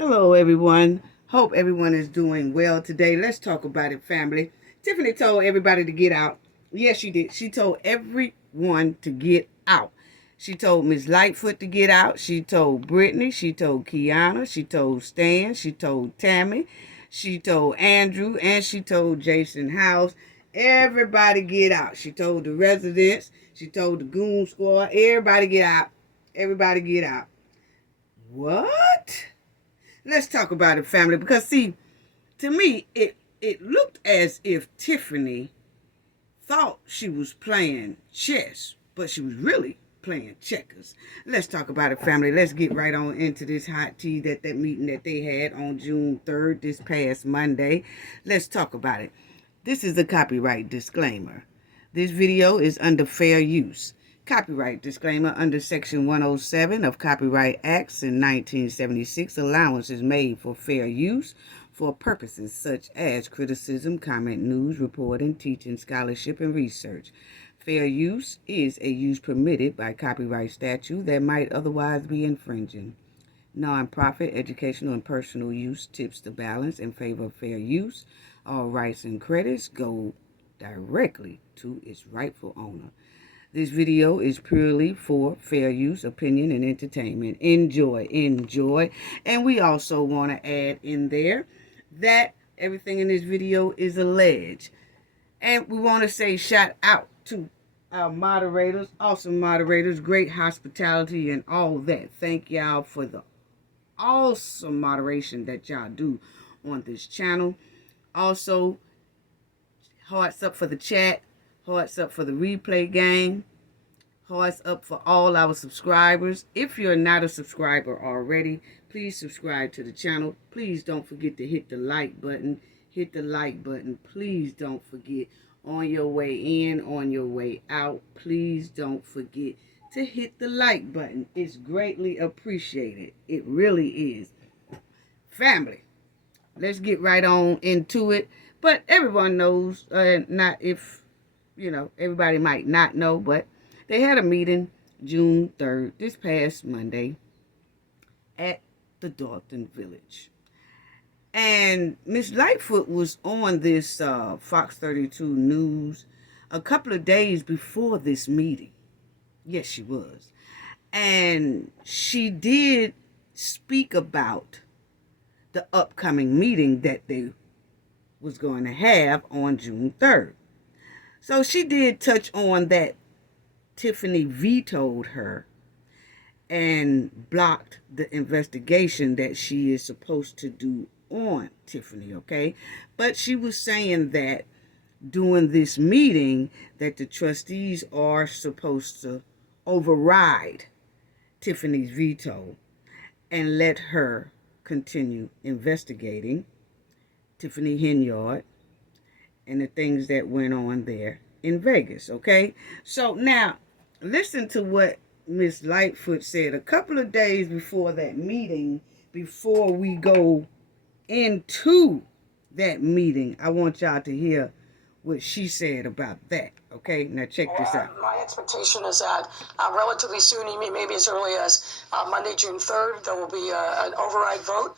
Hello, everyone. Hope everyone is doing well today. Let's talk about it, family. Tiffany told everybody to get out. Yes, she did. She told everyone to get out. She told Miss Lightfoot to get out. She told Brittany. She told Kiana. She told Stan. She told Tammy. She told Andrew. And she told Jason House. Everybody get out. She told the residents. She told the goon squad. Everybody get out. Everybody get out. What? Let's talk about it, family, because see, to me, it looked as if Tiffany thought she was playing chess, but she was really playing checkers. Let's talk about it, family. Let's get right on into this hot tea that meeting that they had on June 3rd, this past Monday. Let's talk about it. This is a copyright disclaimer. This video is under fair use. Copyright disclaimer under Section 107 of Copyright Acts in 1976, allowance is made for fair use for purposes such as criticism, comment, news, reporting, teaching, scholarship, and research. Fair use is a use permitted by copyright statute that might otherwise be infringing. Non-profit, educational, and personal use tips the balance in favor of fair use. All rights and credits go directly to its rightful owner. This video is purely for fair use, opinion, and entertainment. Enjoy, enjoy. And we also want to add in there that everything in this video is alleged. And we want to say shout out to our moderators, awesome moderators, great hospitality, and all that. Thank y'all for the awesome moderation that y'all do on this channel. Also, hearts up for the chat. Hearts up for the replay game. Hearts up for all our subscribers. If you're not a subscriber already, please subscribe to the channel. Please don't forget to hit the like button. Hit the like button. Please don't forget on your way in, on your way out. Please don't forget to hit the like button. It's greatly appreciated. It really is. Family, let's get right on into it. But everyone knows, not if, everybody might not know, but they had a meeting June 3rd, this past Monday, at the Dolton Village. And Miss Lightfoot was on this Fox 32 News a couple of days before this meeting. Yes, she was. And she did speak about the upcoming meeting that they was going to have on June 3rd. So she did touch on that Tiffany vetoed her and blocked the investigation that she is supposed to do on Tiffany, okay? But she was saying that during this meeting that the trustees are supposed to override Tiffany's veto and let her continue investigating Tiffany Henyard and the things that went on there in Vegas, okay? So now, listen to what Miss Lightfoot said a couple of days before that meeting, before we go into that meeting. I want y'all to hear what she said about that, okay? Now check this out. My expectation is that relatively soon, maybe as early as Monday, June 3rd, there will be an override vote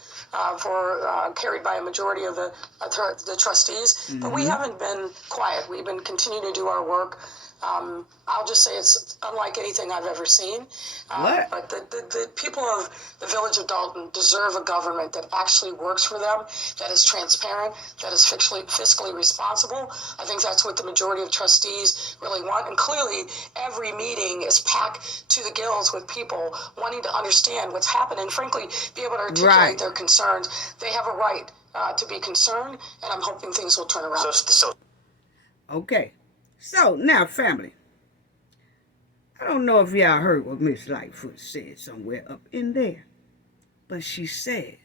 carried by a majority of the trustees. Mm-hmm. But we haven't been quiet. We've been continuing to do our work. I'll just say it's unlike anything I've ever seen. But the people of the village of Dolton deserve a government that actually works for them, that is transparent, that is fiscally responsible. I think that's what the majority of trustees really want. And clearly, every meeting is packed to the gills with people wanting to understand what's happened and, frankly, be able to articulate their concerns. They have a right to be concerned, and I'm hoping things will turn around. Okay. So, now, family, I don't know if y'all heard what Miss Lightfoot said somewhere up in there, but she said,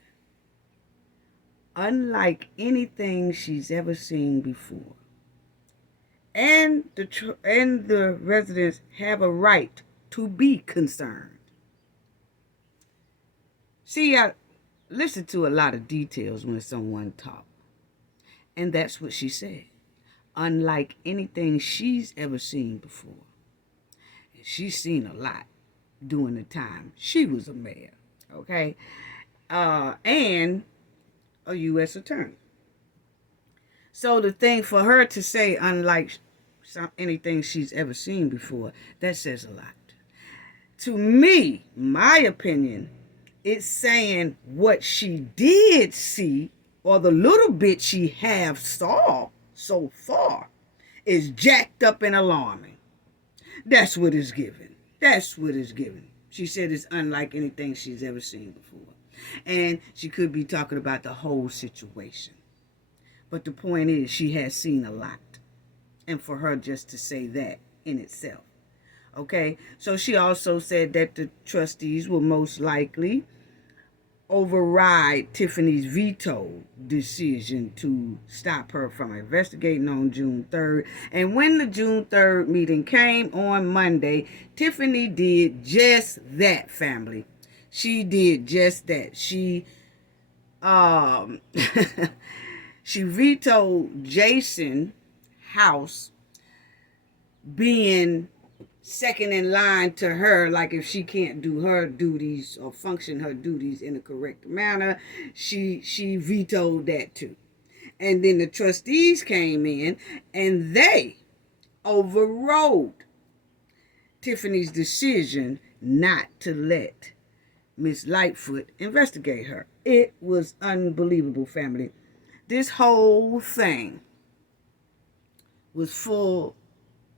unlike anything she's ever seen before, and the residents have a right to be concerned. See, I listen to a lot of details when someone talks, and that's what she said. Unlike anything she's ever seen before. And she's seen a lot during the time she was a mayor, okay? and a U.S. attorney. So the thing for her to say, unlike anything she's ever seen before, that says a lot. To me, my opinion, it's saying what she did see, or the little bit she have saw so far, is jacked up and alarming. That's what it's given. That's what it's given. She said it's unlike anything she's ever seen before. And she could be talking about the whole situation. But the point is, she has seen a lot. And for her just to say that in itself. Okay? So she also said that the trustees will most likely override Tiffany's veto decision to stop her from investigating on June 3rd. And when the June 3rd meeting came on Monday, Tiffany did just that, family. She did just that. She she vetoed Jason House being second in line to her, like if she can't do her duties or function her duties in a correct manner, she vetoed that too. And then the trustees came in and they overrode Tiffany's decision not to let Miss Lightfoot investigate her. It was unbelievable, family. This whole thing was full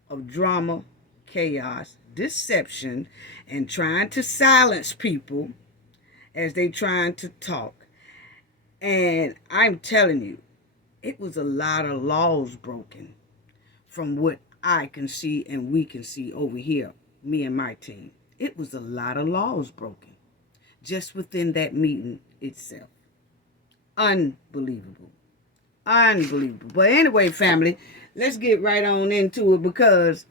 of drama, chaos, deception, and trying to silence people as they trying to talk. And I'm telling you, it was a lot of laws broken from what I can see and we can see over here, me and my team. It was a lot of laws broken just within that meeting itself. Unbelievable. Unbelievable. But anyway, family, let's get right on into it because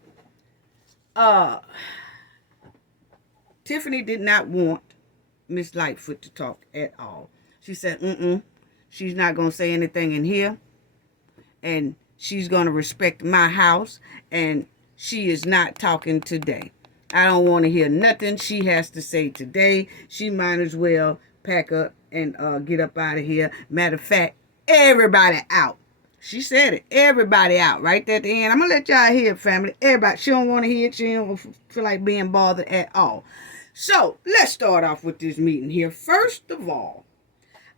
Tiffany did not want Miss Lightfoot to talk at all. She said, she's not going to say anything in here. And she's going to respect my house. And she is not talking today. I don't want to hear nothing she has to say today. She might as well pack up and get up out of here. Matter of fact, everybody out. She said it. Everybody out. Right there at the end. I'm going to let y'all hear it, family. Everybody. She don't want to hear it. She don't feel like being bothered at all. So, let's start off with this meeting here. First of all,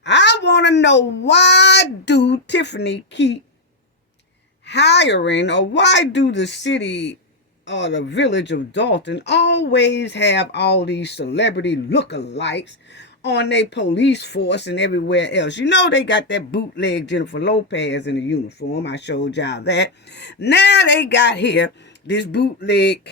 I want to know, why do Tiffany keep hiring, or why do the city or the village of Dolton always have all these celebrity lookalikes on their police force and everywhere else? You know they got that bootleg Jennifer Lopez in the uniform. I showed y'all that. Now they got here this bootleg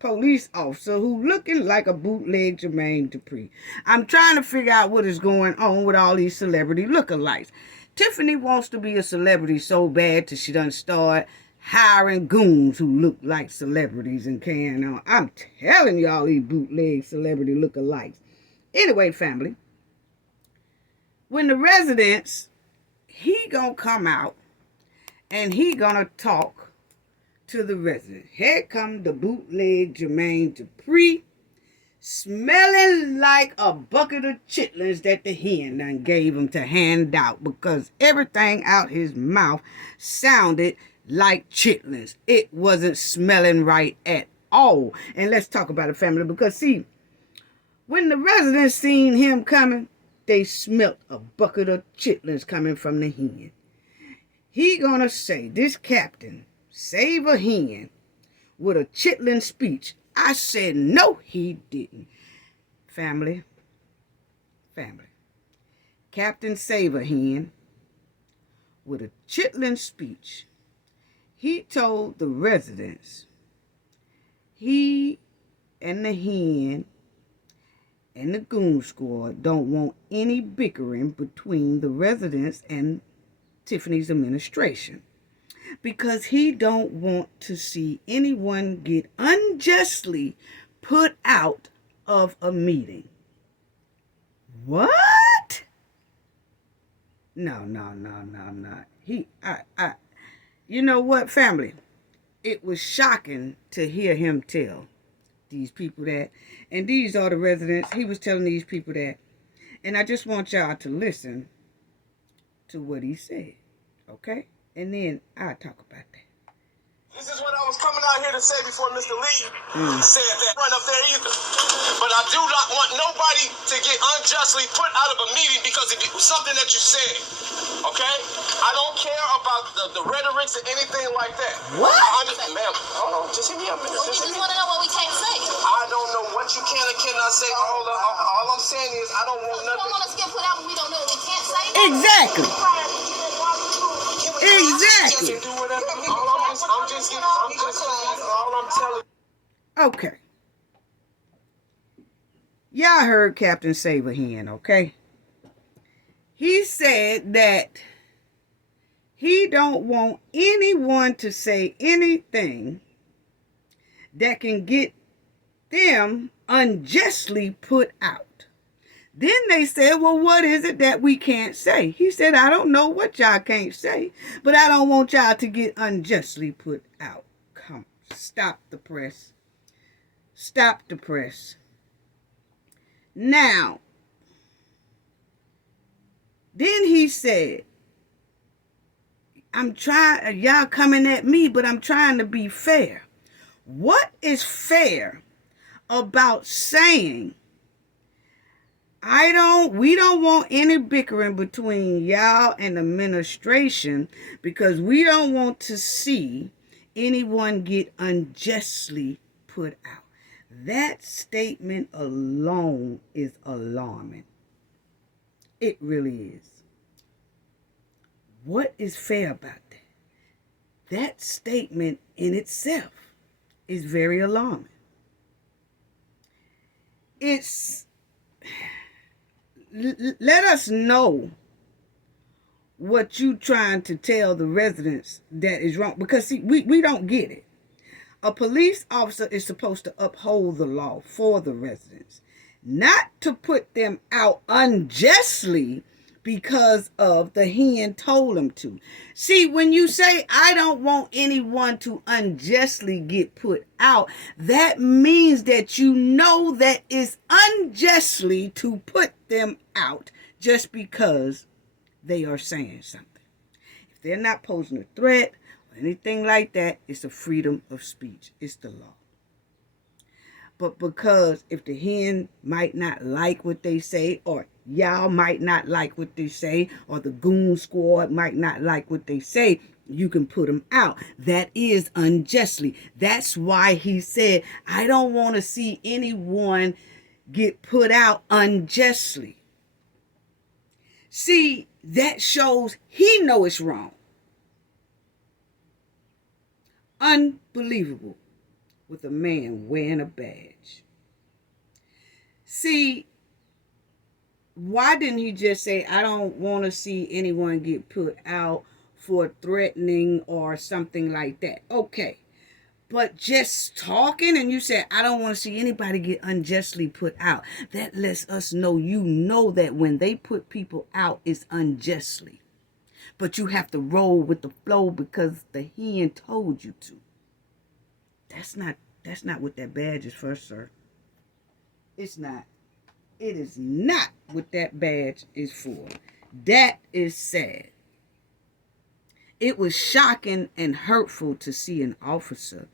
police officer who looking like a bootleg Jermaine Dupri. I'm trying to figure out what is going on with all these celebrity lookalikes. Tiffany wants to be a celebrity so bad till she done start hiring goons who look like celebrities and carrying on. I'm telling y'all, these bootleg celebrity lookalikes. Anyway, family, when the residents, he gonna come out and he gonna talk to the residents. Here come the bootleg Jermaine Dupri, smelling like a bucket of chitlins that the hen done gave him to hand out, because everything out his mouth sounded like chitlins. It wasn't smelling right at all. And let's talk about it, family, because see, when the residents seen him coming, they smelt a bucket of chitlins coming from the hen. He gonna say, this captain save a hen with a chitlin speech. I said, no, he didn't. Family. Captain Save a Hen with a chitlin speech. He told the residents he and the hen and the goon squad don't want any bickering between the residents and Tiffany's administration, because he don't want to see anyone get unjustly put out of a meeting. What? No. You know what, family? It was shocking to hear him tell these people that, and these are the residents. He was telling these people that And I just want y'all to listen to what he said, okay? And then I'll talk about that. This is what I was coming out here to say before Mr. Lee said that run up there either. But I do not want nobody to get unjustly put out of a meeting because of something that you said. Okay? I don't care about the rhetorics or anything like that. What? Ma'am, hold on. Just hear me up. Well, we just want to know what we can't say. I don't know what you can or cannot say. All I'm saying is I don't want You don't nothing. want us to get put out when we don't know what we can't say? Exactly. Exactly. Do whatever. All I'm telling. Okay. Y'all heard Captain Saberhand, okay? He said that he don't want anyone to say anything that can get them unjustly put out. Then they said, well, what is it that we can't say? He said, I don't know what y'all can't say, but I don't want y'all to get unjustly put out. Come, stop the press. Stop the press. Now, then he said, y'all coming at me, but I'm trying to be fair. What is fair about saying, we don't want any bickering between y'all and the administration because we don't want to see anyone get unjustly put out. That statement alone is alarming. It really is. What is fair about that? That statement in itself is very alarming. Let us know what you trying to tell the residents that is wrong. Because see, we don't get it. A police officer is supposed to uphold the law for the residents, not to put them out unjustly because of the hen told them to. See, when you say, I don't want anyone to unjustly get put out, that means that you know that it's unjustly to put them out just because they are saying something. If they're not posing a threat or anything like that, it's a freedom of speech. It's the law. But because if the hen might not like what they say, or y'all might not like what they say, or the goon squad might not like what they say, you can put them out. That is unjustly. That's why he said, I don't want to see anyone get put out unjustly. See, that shows he knows it's wrong. Unbelievable. With a man wearing a badge. See, why didn't he just say, I don't want to see anyone get put out for threatening or something like that? Okay. But just talking and you said, I don't want to see anybody get unjustly put out. That lets us know you know that when they put people out, it's unjustly. But you have to roll with the flow because the hen told you to. That's not what that badge is for, sir. It's not. It is not what that badge is for. That is sad. It was shocking and hurtful to see an officer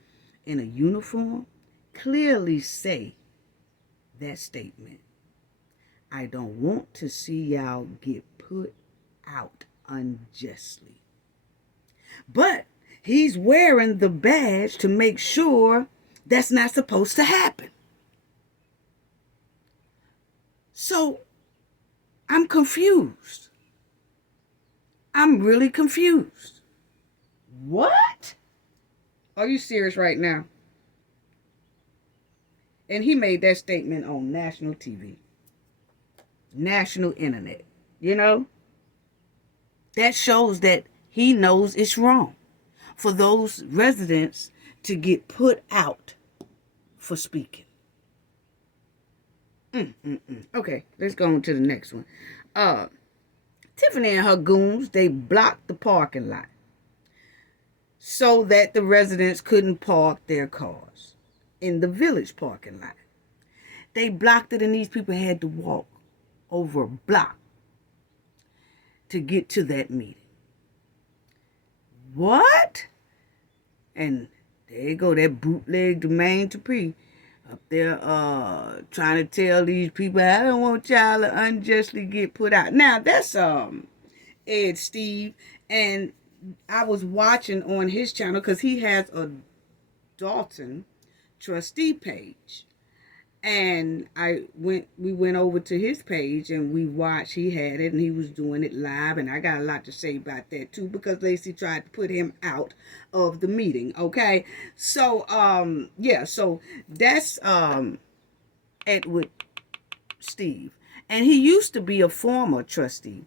in a uniform clearly say that statement. I don't want to see y'all get put out unjustly. But he's wearing the badge to make sure that's not supposed to happen. So, I'm confused. I'm really confused. What? Are you serious right now? And he made that statement on national TV. National internet. You know? That shows that he knows it's wrong for those residents to get put out for speaking. Okay, let's go on to the next one. Tiffany and her goons, they blocked the parking lot so that the residents couldn't park their cars in the village parking lot. They blocked it and these people had to walk over a block to get to that meeting. What? And there you go, that bootleg Domain Dupree up there trying to tell these people, I don't want y'all to unjustly get put out. Now, that's Ed Steve, and I was watching on his channel because he has a Dolton Trustee page. And we went over to his page and we watched, he had it and he was doing it live, and I got a lot to say about that too because Lacey tried to put him out of the meeting, okay? So, yeah, so that's Edward Steve. And he used to be a former trustee.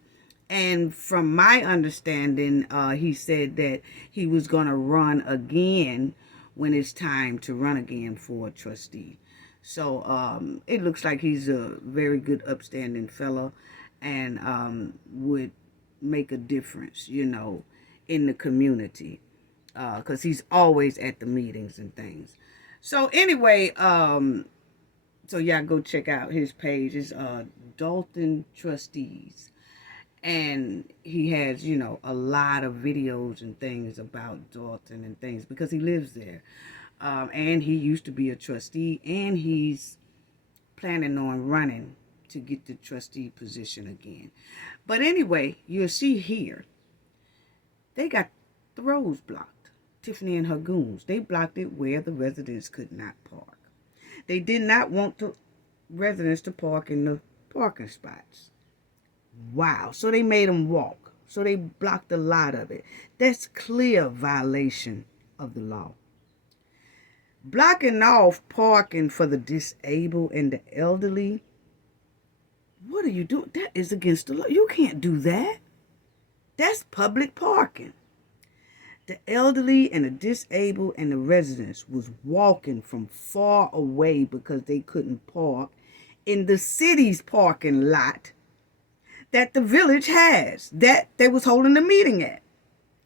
And from my understanding, he said that he was going to run again when it's time to run again for a trustee. So it looks like he's a very good, upstanding fellow and would make a difference, you know, in the community because he's always at the meetings and things. So anyway, so y'all go check out his page. It's Dolton Trustees. And he has, you know, a lot of videos and things about Dolton and things because he lives there. And he used to be a trustee, and he's planning on running to get the trustee position again. But anyway, you'll see here, they got the roads blocked. Tiffany and her goons, they blocked it where the residents could not park. They did not want the residents to park in the parking spots. Wow. So they made them walk. So they blocked a lot of it. That's clear violation of the law. Blocking off parking for the disabled and the elderly. What are you doing? That is against the law. You can't do that. That's public parking. The elderly and the disabled and the residents was walking from far away because they couldn't park in the city's parking lot that the village has, that they was holding the meeting at.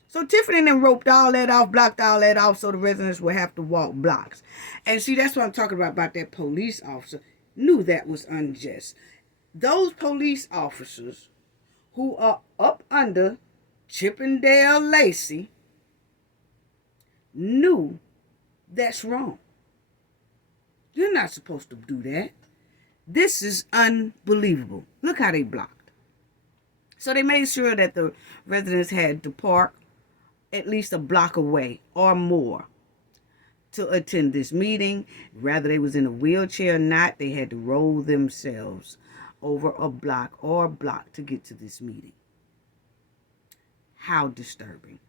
So Tiffany then roped all that off, blocked all that off, so the residents would have to walk blocks. And see, that's what I'm talking about that police officer knew that was unjust. Those police officers who are up under Chippendale Lacey knew that's wrong. You're not supposed to do that. This is unbelievable. Look how they blocked. So they made sure that the residents had to park at least a block away or more to attend this meeting. Whether they was in a wheelchair or not, they had to roll themselves over a block or a block to get to this meeting. How disturbing.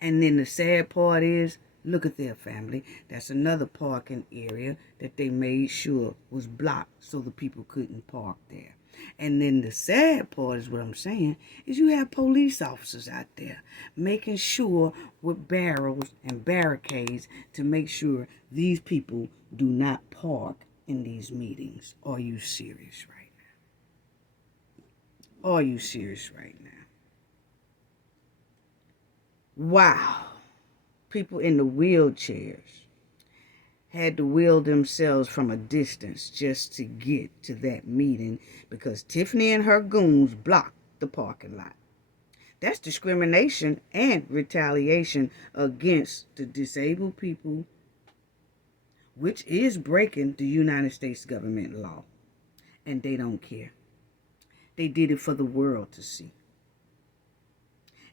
And then the sad part is, look at their family. That's another parking area that they made sure was blocked so the people couldn't park there. And then the sad part is what I'm saying is you have police officers out there making sure with barrels and barricades to make sure these people do not park in these meetings. Are you serious right now? Are you serious right now? Wow. People in the wheelchairs had to wheel themselves from a distance just to get to that meeting because Tiffany and her goons blocked the parking lot. That's discrimination and retaliation against the disabled people, which is breaking the United States government law. And they don't care. They did it for the world to see.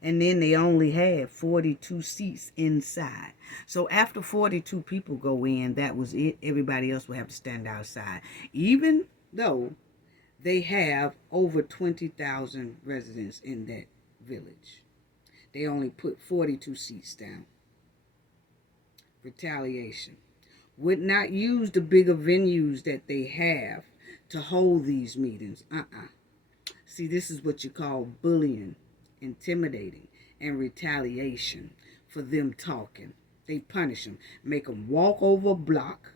And then they only had 42 seats inside. So after 42 people go in, that was it. Everybody else will have to stand outside. Even though they have over 20,000 residents in that village. They only put 42 seats down. Retaliation. Would not use the bigger venues that they have to hold these meetings. See, this is what you call bullying, intimidating, and retaliation for them talking. They punish them, make them walk over a block,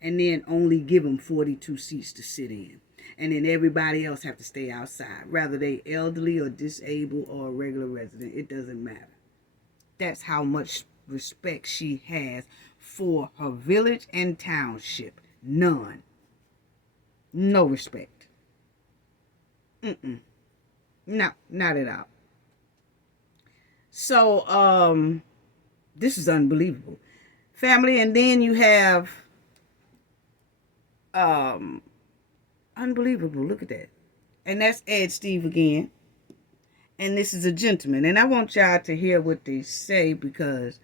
and then only give them 42 seats to sit in. And then everybody else have to stay outside, whether they elderly or disabled or a regular resident. It doesn't matter. That's how much respect she has for her village and township. None. No respect. No, not at all. So, this is unbelievable. Family, and then you have, unbelievable, look at that. And that's Ed Steve again. And this is a gentleman. And I want y'all to hear what they say because,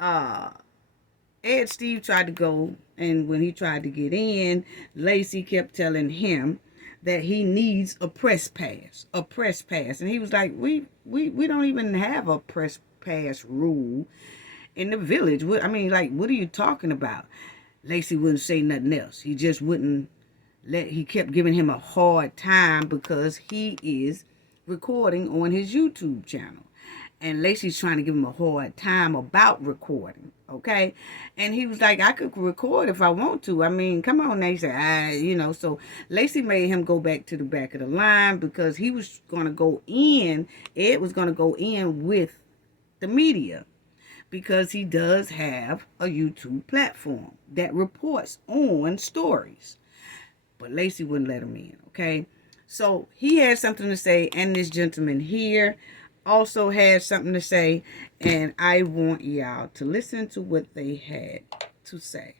Ed Steve tried to go, and when he tried to get in, Lacey kept telling him that he needs a press pass. And he was like, we don't even have a press pass rule in the village. What are you talking about? Lacey wouldn't say nothing else. He just wouldn't he kept giving him a hard time because he is recording on his YouTube channel. And Lacey's trying to give him a hard time about recording, okay? And he was like, I could record if I want to. I mean, come on. They said, so Lacey made him go back to the back of the line because he was going to go in. Ed was going to go in with the media because he does have a YouTube platform that reports on stories. But Lacey wouldn't let him in, okay? So he had something to say, and this gentleman here also had something to say, and I want y'all to listen to what they had to say.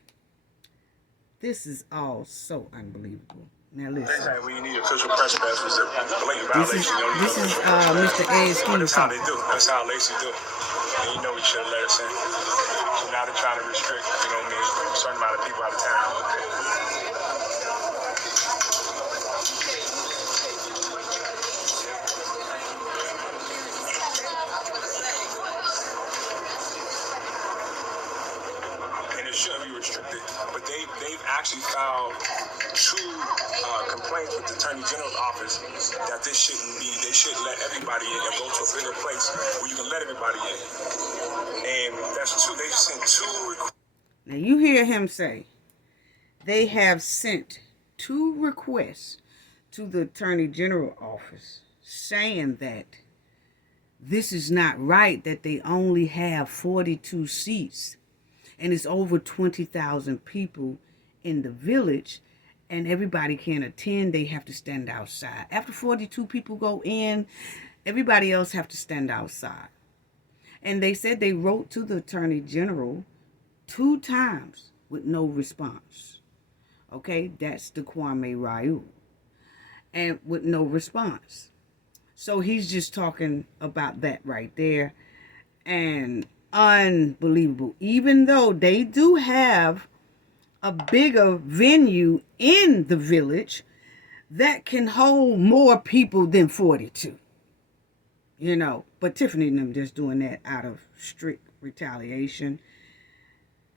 This is all so unbelievable. Now listen. When you need official press pass was a blatant violation. This is Mr. Ed Steve. That's how they do. That's how Lacey do. And you know we should have let us in. So now they're trying to restrict, a certain amount of people out of town. Shouldn't be restricted, but they've actually filed 2 complaints with the Attorney General's office that this shouldn't be. They should let everybody in and go to a bigger place where you can let everybody in. And that's 2. They've sent 2 requests. Now you hear him say they have sent 2 requests to the Attorney General office saying that this is not right, that they only have 42 seats. And it's over 20,000 people in the village, and everybody can't attend. They have to stand outside. After 42 people go in, everybody else have to stand outside. And they said they wrote to the Attorney General 2 times with no response. Okay, that's the Kwame Raoul. And with no response. So he's just talking about that right there. And unbelievable. Even though they do have a bigger venue in the village that can hold more people than 42. But Tiffany and them just doing that out of strict retaliation.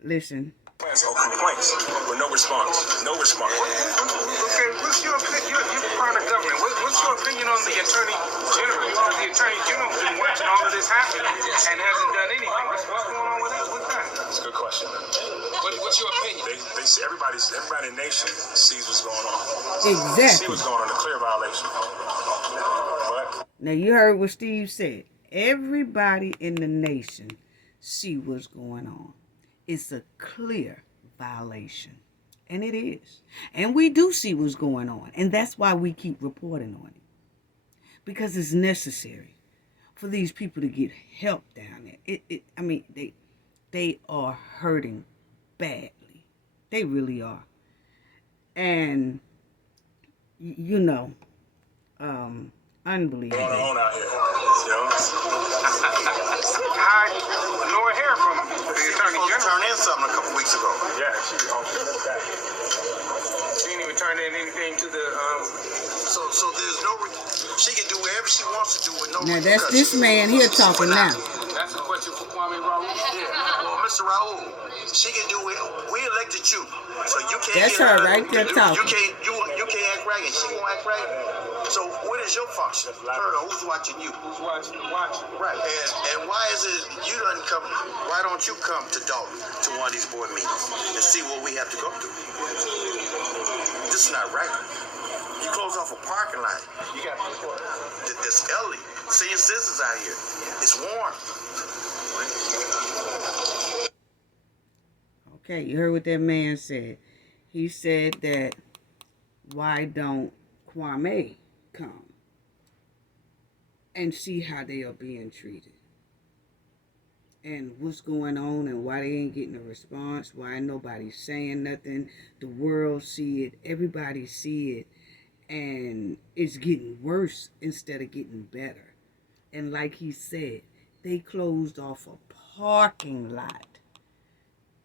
Listen. Complaints with no response. No response. Okay, what's your opinion? You're part of government. What's your opinion on the Attorney General? Because the Attorney General has been watching all of this happen and hasn't done anything. What's going on with that? What's that? That's a good question. What's your opinion? They see everybody in the nation sees what's going on. Exactly. See what's going on, a clear violation. But now you heard what Steve said. Everybody in the nation see what's going on. It's a clear violation. And it is. And we do see what's going on. And that's why we keep reporting on it. Because it's necessary for these people to get help down there. They are hurting badly. They really are. And, unbelievable. Going on out here, Nor hear from the Attorney General. Turned in something a couple weeks ago. Yeah, she didn't even turn in anything to the So there's no. She can do whatever she wants to do with no. Now that's this man here talking now. That's a question for Kwame Raoul. Yeah. Well, Mr. Raoul, she can do it. We elected you, so you can't. That's her right there talking. You can't act right, and she won't act right. So what is your function? Who's watching you? Who's watching? Right. And why is it you don't come? Why don't you come to Dolton to one of these board meetings and see what we have to go through? This is not right. You close off a parking lot. You got this elderly senior citizens out here. It's warm. Okay, you heard what that man said. He said that why don't Kwame come and see how they are being treated? And what's going on and why they ain't getting a response, why nobody's saying nothing. The world see it, everybody see it, and it's getting worse instead of getting better. And like he said, they closed off a parking lot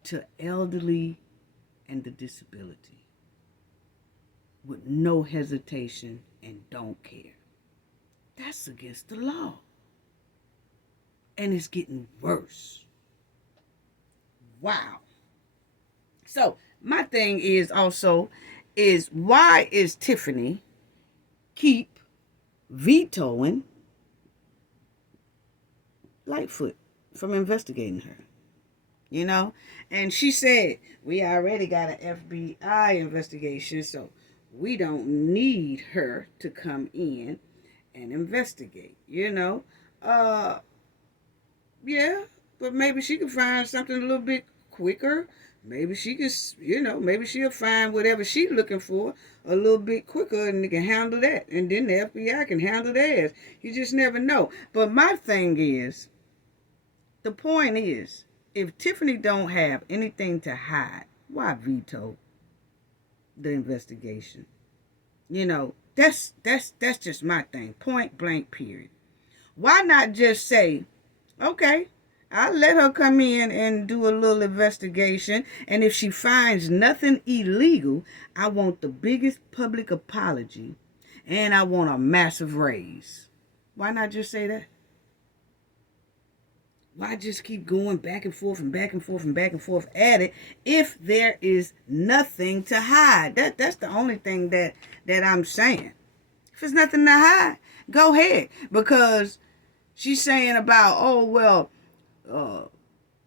to elderly and the disability with no hesitation and don't care. That's against the law. And it's getting worse. Wow. So my thing is also is why is Tiffany keep vetoing Lightfoot from investigating her? You know? And she said, we already got an FBI investigation, so we don't need her to come in and investigate, you know? Yeah, but maybe she could find something a little bit quicker. Maybe she could, maybe she'll find whatever she's looking for a little bit quicker and they can handle that. And then the FBI can handle theirs. You just never know. But my thing is, the point is, if Tiffany don't have anything to hide, why veto the investigation? You know, that's just my thing. Point blank, period. Why not just say, okay, I'll let her come in and do a little investigation. And if she finds nothing illegal, I want the biggest public apology. And I want a massive raise. Why not just say that? Why just keep going back and forth and back and forth and back and forth at it if there is nothing to hide? That's the only thing that I'm saying. If there's nothing to hide, go ahead. Because she's saying about,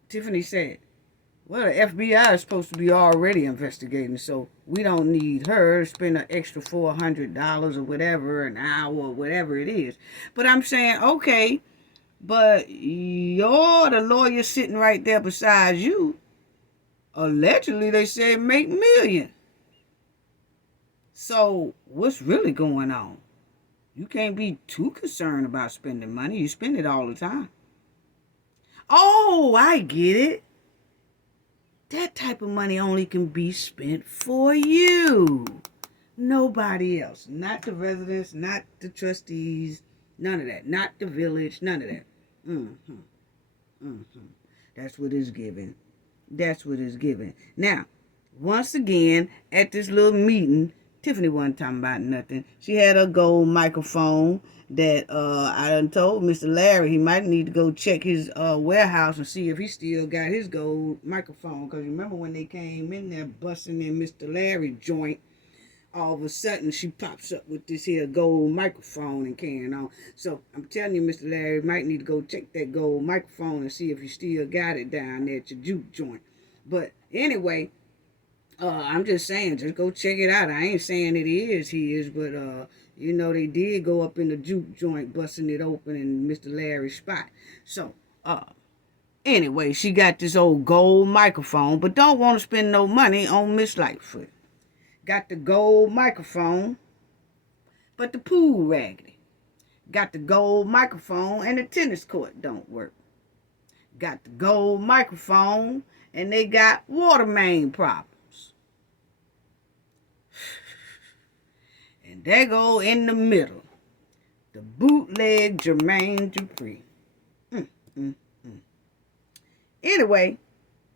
Tiffany said, well, the FBI is supposed to be already investigating, so we don't need her to spend an extra $400 or whatever, an hour or whatever it is. But I'm saying, okay, but you're the lawyer sitting right there beside you. Allegedly, they said make millions. So what's really going on? You can't be too concerned about spending money. You spend it all the time. Oh, I get it. That type of money only can be spent for you. Nobody else. Not the residents, not the trustees, none of that. Not the village, none of that. That's what it's given. That's what it's given. Now, once again, at this little meeting, Tiffany wasn't talking about nothing. She had a gold microphone that I done told Mr. Larry he might need to go check his warehouse and see if he still got his gold microphone. Because remember when they came in there busting in Mr. Larry joint, all of a sudden she pops up with this here gold microphone and carrying on. So I'm telling you, Mr. Larry might need to go check that gold microphone and see if you still got it down there at your juke joint. But anyway, I'm just saying, just go check it out. I ain't saying it is his, but they did go up in the juke joint, busting it open in Mr. Larry's spot. So, anyway, she got this old gold microphone, but don't want to spend no money on Miss Lightfoot. Got the gold microphone, but the pool raggedy. Got the gold microphone and the tennis court don't work. Got the gold microphone and they got water main problems. And there go in the middle, the bootleg Jermaine Dupree. Anyway,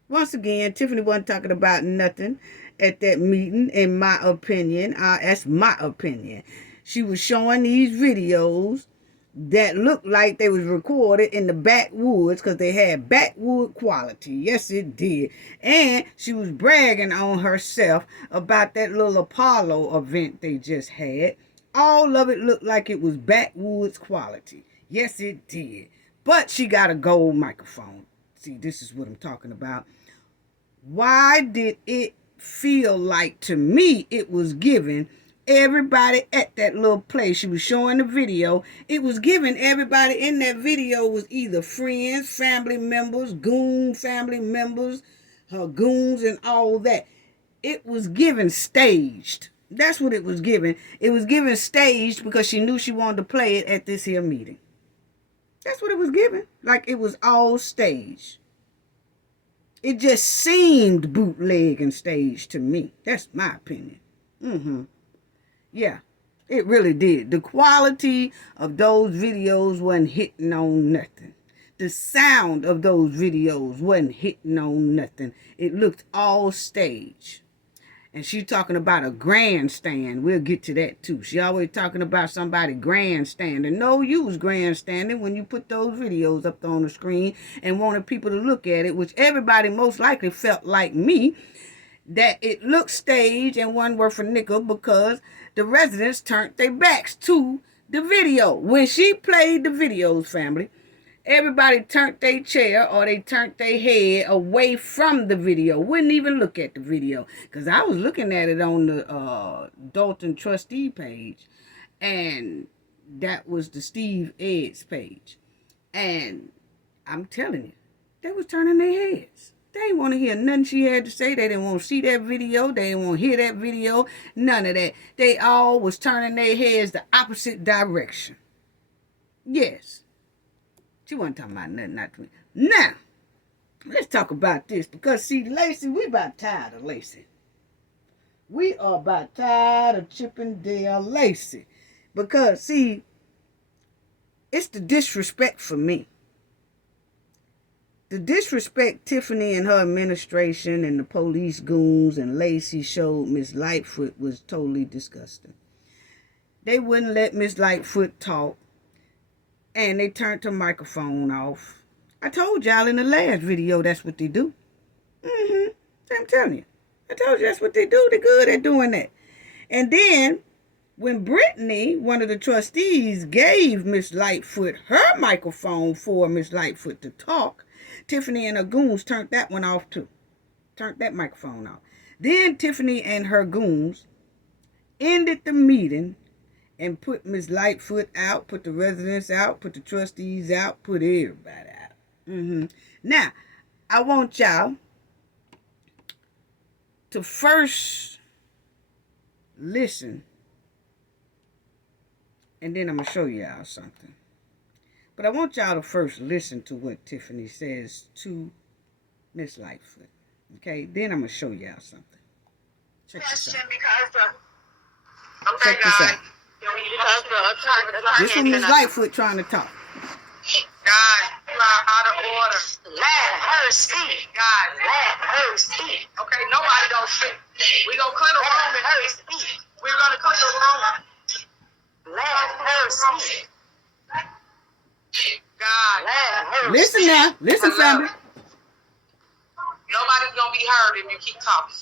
once again, Tiffany wasn't talking about nothing at that meeting, in my opinion. That's my opinion. She was showing these videos that looked like they was recorded in the backwoods because they had backwood quality. Yes, it did. And she was bragging on herself about that little Apollo event they just had. All of it looked like it was backwoods quality. Yes, it did. But she got a gold microphone. See, this is what I'm talking about. Why did it feel like, to me, it was giving everybody at that little place? She was showing the video. It was giving everybody in that video was either friends, family members, goon family members, her goons and all that. It was given staged. That's what it was given. It was given staged because she knew she wanted to play it at this here meeting. That's what it was given. Like it was all staged. It just seemed bootleg and staged to me. That's my opinion. Yeah, it really did. The quality of those videos wasn't hitting on nothing. The sound of those videos wasn't hitting on nothing. It looked all staged. And she talking about a grandstand. We'll get to that too. She always talking about somebody grandstanding. No use grandstanding when you put those videos up on the screen and wanted people to look at it, which everybody most likely felt like me, that it looked staged and wasn't worth a nickel because the residents turned their backs to the video. When she played the videos, family, everybody turned their chair or they turned their head away from the video. Wouldn't even look at the video. Because I was looking at it on the Dolton Trustee page. And that was the Steve Ed's page. And I'm telling you, they was turning their heads. They didn't want to hear nothing she had to say. They didn't want to see that video. They didn't want to hear that video. None of that. They all was turning their heads the opposite direction. Yes. She wasn't talking about nothing, not to me. Now, let's talk about this. Because, see, Lacey, we about tired of Lacey. We are about tired of Chippendale Lacey. Because, see, it's the disrespect for me. The disrespect Tiffany and her administration and the police goons and Lacey showed Miss Lightfoot was totally disgusting. They wouldn't let Miss Lightfoot talk. And they turned the microphone off. I told y'all in the last video that's what they do. I'm telling you. I told you that's what they do. They're good at doing that. And then, when Brittany, one of the trustees, gave Miss Lightfoot her microphone for Miss Lightfoot to talk, Tiffany and her goons turned that one off too. Turned that microphone off. Then Tiffany and her goons ended the meeting and put Miss Lightfoot out, put the residents out, put the trustees out, put everybody out. Now, I want y'all to first listen, and then I'm going to show y'all something. But I want y'all to first listen to what Tiffany says to Miss Lightfoot. Okay? Then I'm going to show y'all something. Check this out. Check this out. This one Miss Lightfoot trying to talk. God, you are out of order. Let her speak. God, Let her speak. okay, nobody don't speak. We gonna clear the room and Her speak. we're gonna clear the room. Let her speak. God, Let her Listen speak. now. Listen, family. nobody's gonna be heard if you keep talking.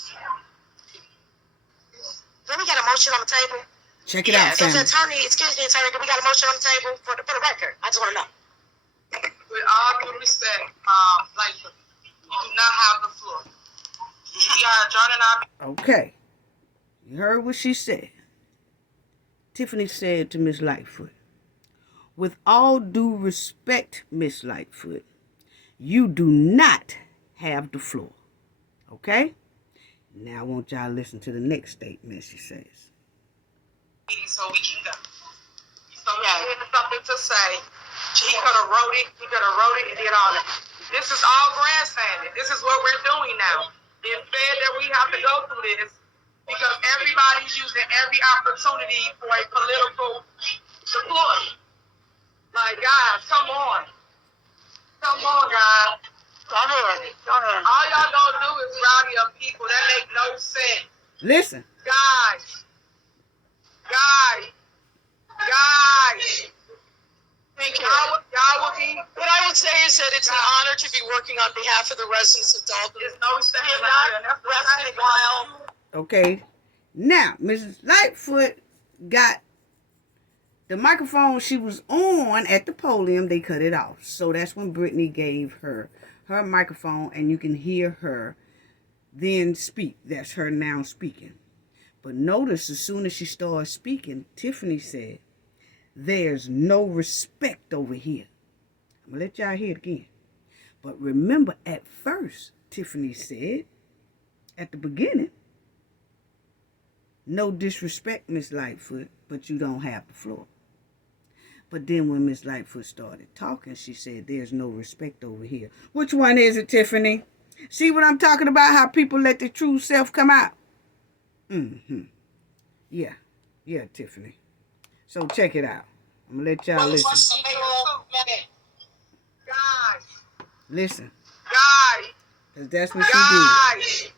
Then we got a motion on the table. Check it out, So family. the attorney, excuse me, attorney, we got a motion on the table for the record. I just want to know. With all due respect, like, you do not have the floor. We are adjourning our Okay. You heard what she said. Tiffany said to Miss Lightfoot, with all due respect, Miss Lightfoot, you do not have the floor. Okay? Now I want y'all to listen to the next statement she says. meeting so we can go. So he had something to say. He could have wrote it. He could have wrote it and did all that. This is all grandstanding. This is what we're doing now. It's bad that we have to go through this because everybody's using every opportunity for a political deployment. Like, guys, come on. Come on, guys. Go ahead. Go ahead. All y'all gonna do is rowdy up people. That make no sense. Listen. Guys. Thank you. Y'all will be. What I would say is that it's an honor to be working on behalf of the residents of Dolton. There's no respect. Not resting while. Okay. Now, Mrs. Lightfoot got the microphone she was on at the podium. They cut it off. So that's when Brittany gave her microphone, and you can hear her then speak. That's her now speaking. But notice, as soon as she started speaking, Tiffany said, there's no respect over here. I'm going to let y'all hear it again. But remember, at first, Tiffany said, at the beginning, No disrespect, Miss Lightfoot, but you don't have the floor. But then when Miss Lightfoot started talking, she said, there's no respect over here. Which one is it, Tiffany? See what I'm talking about? How people let their true self come out? Mm-hmm. Yeah. Yeah, Tiffany. So check it out. I'm going to let y'all listen. Guys. Listen. Guys. Because that's what she did.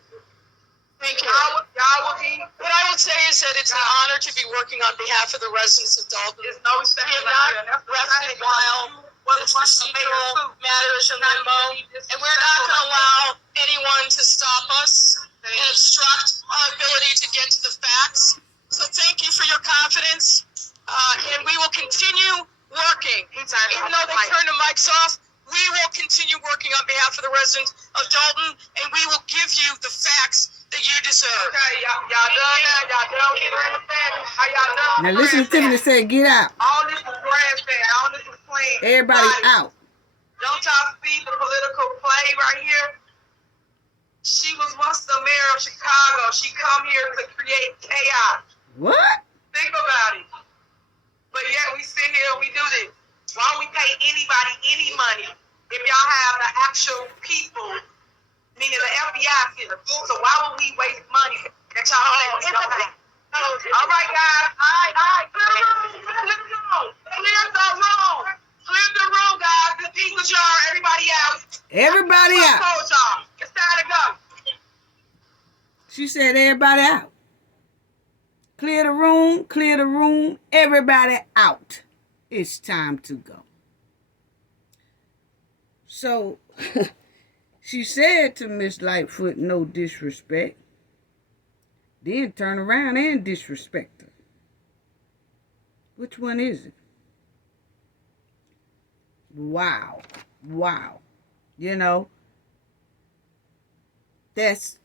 Thank you. Y'all will be. What I would say is that it's an honor to be working on behalf of the residents of Dolton. There's no respect. We have not rested while this procedural matter is in limbo, and we're not going to allow anyone to stop us and obstruct our ability to get to the facts. So thank you for your confidence, and we will continue working. Even though they turned the mics off, we will continue working on behalf of the residents of Dolton, and we will give you the facts that you deserve. Okay, y'all done now. Y'all done with grandstanding. How y'all done? Now listen to Tiffany say, get out. All this is grandstand. All this is playing. Everybody out. Don't y'all see the political play right here? She was once the mayor of Chicago. She come here to create chaos. What? Think about it. But yet we sit here and we do this. Why don't we pay anybody any money if y'all have the actual people, meaning the FBI here? So why would we waste money that y'all don't have? All right, guys. All right. Clear the room. Clear the room. Clear the room, guys. This piece was y'all. Everybody out. Everybody I out. told y'all. It's time to go. She said everybody out. Clear the room. Clear the room. Everybody out. It's time to go. So, she said to Miss Lightfoot, no disrespect. Then turn around and disrespect her. Which one is it? Wow. Wow. You know, that's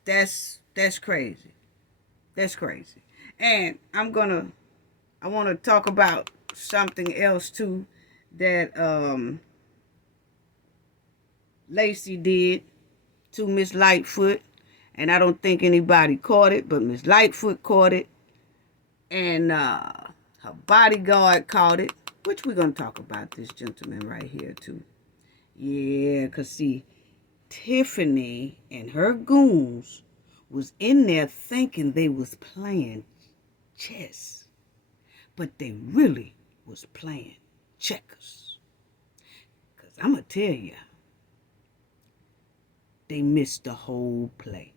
crazy. That's crazy. And I want to talk about something else too that Lacey did to Miss Lightfoot, and I don't think anybody caught it, but Miss Lightfoot caught it, and her bodyguard caught it, which we're going to talk about this gentleman right here too. Yeah, because see, Tiffany and her goons was in there thinking they was playing chess, but they really was playing checkers. Because I'm going to tell you, they missed the whole play.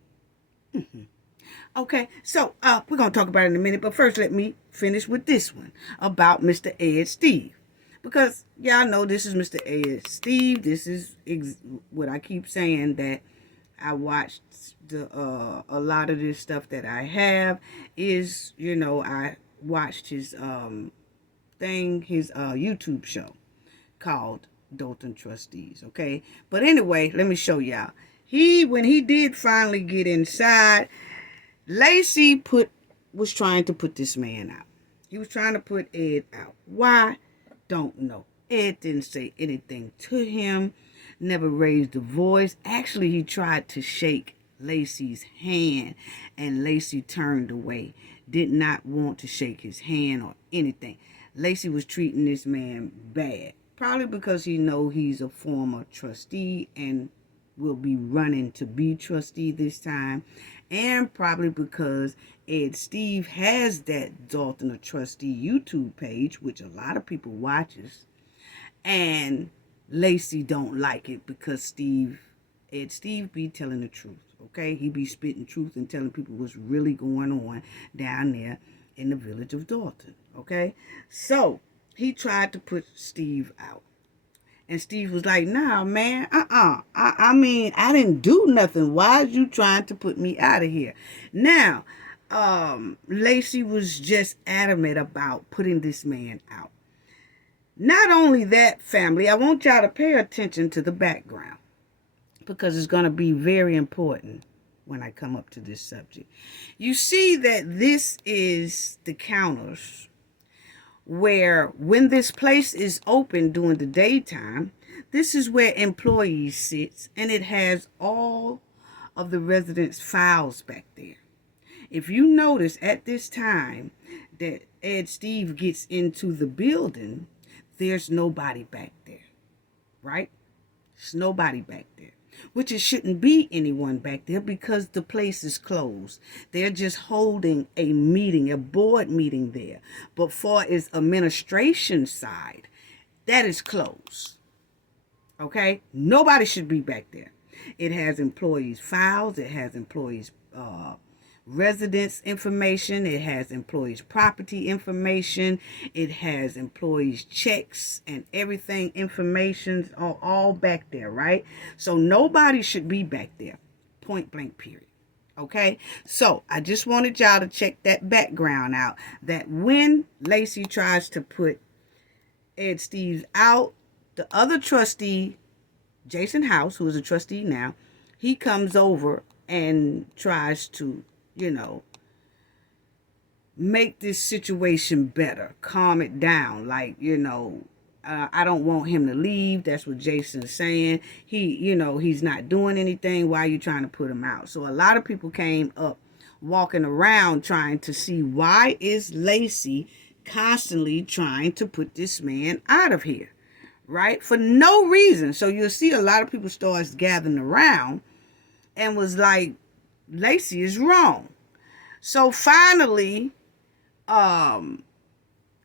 Okay, so we're going to talk about it in a minute, but first let me finish with this one about Mr. Ed Steve. Because y'all know this is Mr. Ed Steve. This is what I keep saying, that I watched a lot of this stuff that I have is, you know, I watched his his YouTube show called Dolton Trustees, okay? But anyway, let me show y'all. When he did finally get inside, Lacey was trying to put this man out. He was trying to put Ed out. Why? Don't know. Ed didn't say anything to him, never raised a voice. Actually, he tried to shake Lacey's hand, and Lacey turned away. Did not want to shake his hand or anything. Lacey was treating this man bad. Probably because he know he's a former trustee and will be running to be trustee this time. And probably because Ed Steve has that Dolton Trustee YouTube page, which a lot of people watches. And Lacey don't like it because Ed Steve be telling the truth, okay? He be spitting truth and telling people what's really going on down there in the village of Dolton, okay? So, he tried to put Steve out. And Steve was like, nah, man, I mean, I didn't do nothing. Why is you trying to put me out of here? Now, Lacey was just adamant about putting this man out. Not only that, family, I want y'all to pay attention to the background, because it's going to be very important when I come up to this subject. You see that this is the counters where, when this place is open during the daytime, this is where employees sit, and it has all of the residents' files back there. If you notice at this time that Ed Steve gets into the building, there's nobody back there, right? There's nobody back there, which it shouldn't be anyone back there because the place is closed. They're just holding a meeting, a board meeting there. But for its administration side, that is closed. Okay? Nobody should be back there. It has employees' files. It has employees' residence information. It has employees' property information. It has employees' checks and everything, information are all back there, right? So nobody should be back there. Point blank, period. Okay? So I just wanted y'all to check that background out. That when Lacey tries to put Ed Steve's out, the other trustee, Jason House, who is a trustee now, he comes over and tries to, make this situation better, calm it down. Like, I don't want him to leave. That's what Jason's saying. He's not doing anything. Why are you trying to put him out? So a lot of people came up walking around trying to see, why is Lacey constantly trying to put this man out of here, right? For no reason. So you'll see a lot of people starts gathering around and was like, Lacey is wrong. So finally,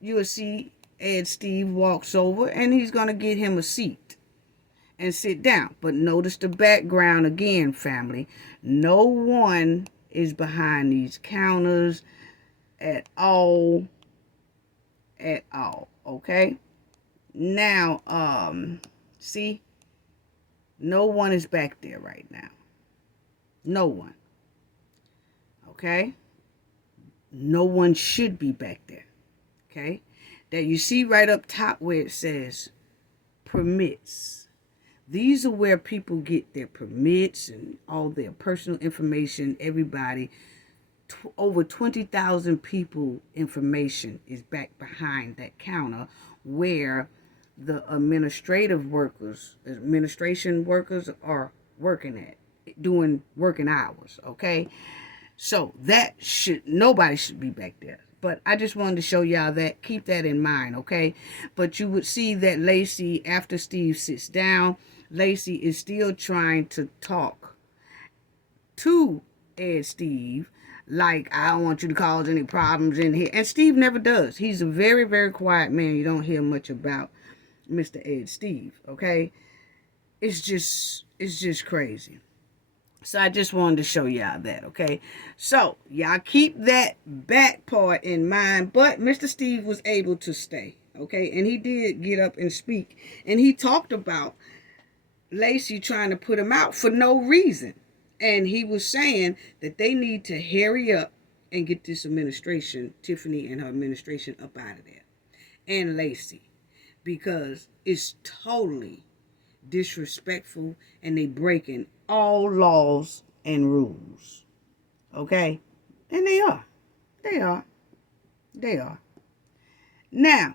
you'll see Ed Steve walks over and he's going to get him a seat and sit down. But notice the background again, family. No one is behind these counters at all. Okay? Now, see? No one is back there right now. No one. Okay? No one should be back there. Okay? That you see right up top where it says permits. These are where people get their permits and all their personal information. Everybody, over 20,000 people information is back behind that counter where the administration workers are working at, doing working hours. Okay? So nobody should be back there. But I just wanted to show y'all that. Keep that in mind, okay? But you would see that Lacey, after Steve sits down, Lacey is still trying to talk to Ed Steve like, I don't want you to cause any problems in here. And Steve never does. He's a very, very quiet man. You don't hear much about Mr. Ed Steve, okay? It's just crazy. So I just wanted to show y'all that, okay? So y'all keep that back part in mind. But Mr. Steve was able to stay, okay? And he did get up and speak. And he talked about Lacey trying to put him out for no reason. And he was saying that they need to hurry up and get this administration, Tiffany and her administration, up out of there. And Lacey. Because it's totally disrespectful and they breaking all laws and rules. Okay? And they are. Now,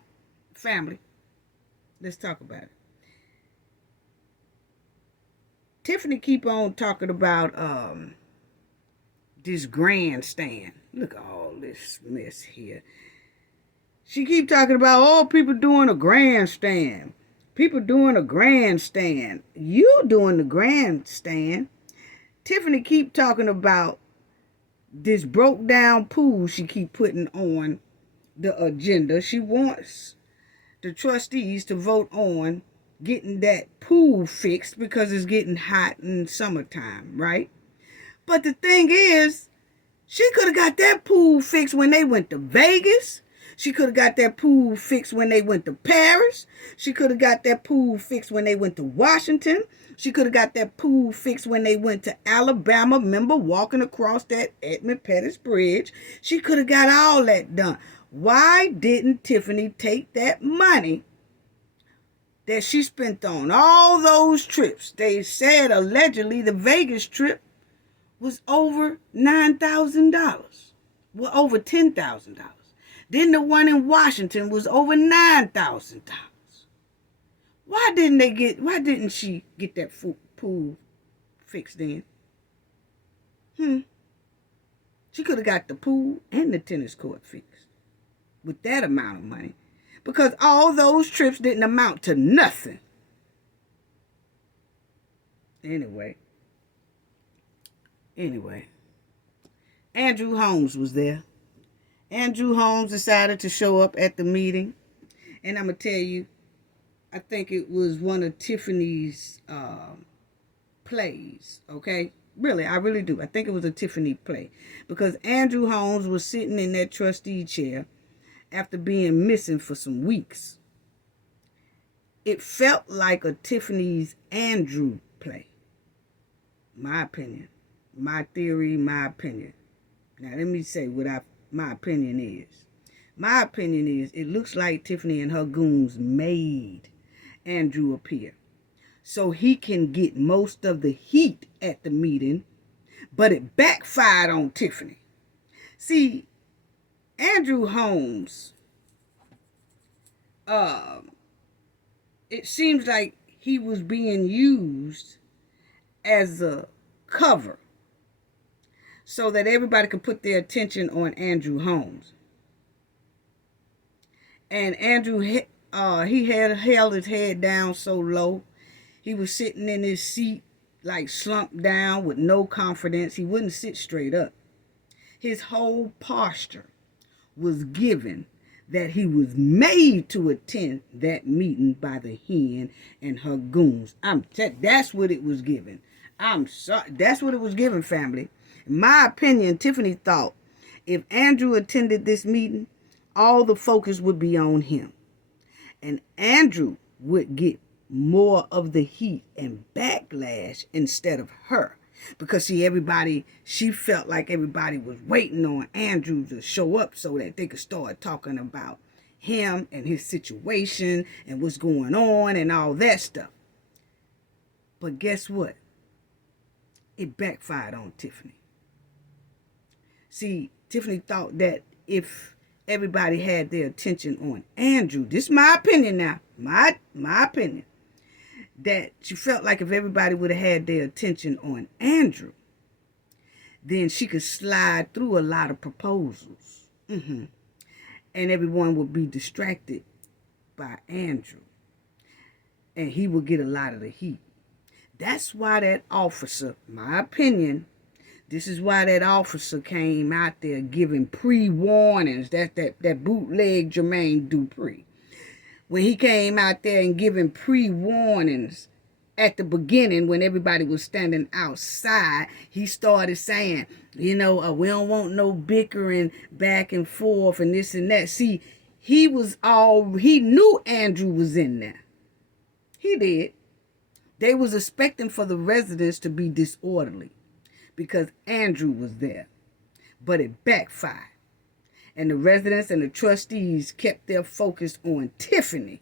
family, let's talk about it. Tiffany keep on talking about this grandstand. Look at all this mess here. She keep talking about, people doing a grandstand. People doing a grandstand. You doing the grandstand. Tiffany keep talking about this broke down pool she keep putting on the agenda. She wants the trustees to vote on getting that pool fixed because it's getting hot in summertime, right? But the thing is, she could have got that pool fixed when they went to Vegas. She could have got that pool fixed when they went to Paris. She could have got that pool fixed when they went to Washington. She could have got that pool fixed when they went to Alabama. Remember walking across that Edmund Pettus Bridge? She could have got all that done. Why didn't Tiffany take that money that she spent on all those trips? They said allegedly the Vegas trip was over $9,000. Well, over $10,000. Then the one in Washington was over $9,000. Why didn't she get that pool fixed then? She could have got the pool and the tennis court fixed with that amount of money, because all those trips didn't amount to nothing. Anyway, Andrew Holmes was there. Andrew Holmes decided to show up at the meeting. And I'm going to tell you, I think it was one of Tiffany's plays, okay? Really, I really do. I think it was a Tiffany play. Because Andrew Holmes was sitting in that trustee chair after being missing for some weeks. It felt like a Tiffany's Andrew play. My opinion. My theory, my opinion. Now, let me say what my opinion is. My opinion is it looks like Tiffany and her goons made Andrew appear so he can get most of the heat at the meeting, but it backfired on Tiffany. See, Andrew Holmes, it seems like he was being used as a cover so that everybody could put their attention on Andrew Holmes. And Andrew, he had held his head down so low. He was sitting in his seat like slumped down with no confidence. He wouldn't sit straight up. His whole posture was given that he was made to attend that meeting by the hen and her goons. That's what it was given. I'm sorry. That's what it was given, family. In my opinion, Tiffany thought if Andrew attended this meeting, all the focus would be on him. And Andrew would get more of the heat and backlash instead of her. Because she felt like everybody was waiting on Andrew to show up so that they could start talking about him and his situation and what's going on and all that stuff. But guess what? It backfired on Tiffany. See, Tiffany thought that if everybody had their attention on Andrew, this is my opinion now, my opinion, that she felt like if everybody would have had their attention on Andrew, then she could slide through a lot of proposals. And everyone would be distracted by Andrew. And he would get a lot of the heat. That's why that officer, my opinion, this is why that officer came out there giving pre-warnings. That bootleg Jermaine Dupree. When he came out there and giving pre-warnings at the beginning when everybody was standing outside, he started saying, we don't want no bickering back and forth and this and that. See, he knew Andrew was in there. He did. They was expecting for the residents to be disorderly because Andrew was there. But it backfired. And the residents and the trustees kept their focus on Tiffany.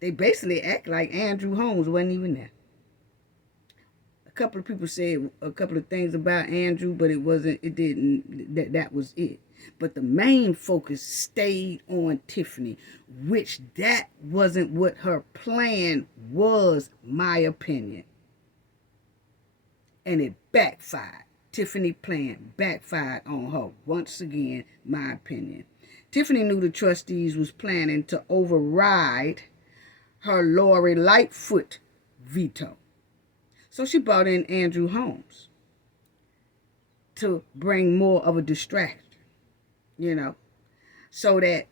They basically act like Andrew Holmes wasn't even there. A couple of people said a couple of things about Andrew, but that was it. But the main focus stayed on Tiffany, which that wasn't what her plan was, my opinion. And it backfired. Tiffany plan backfired on her. Once again, my opinion. Tiffany knew the trustees was planning to override her Lori Lightfoot veto. So she brought in Andrew Holmes to bring more of a distraction, so that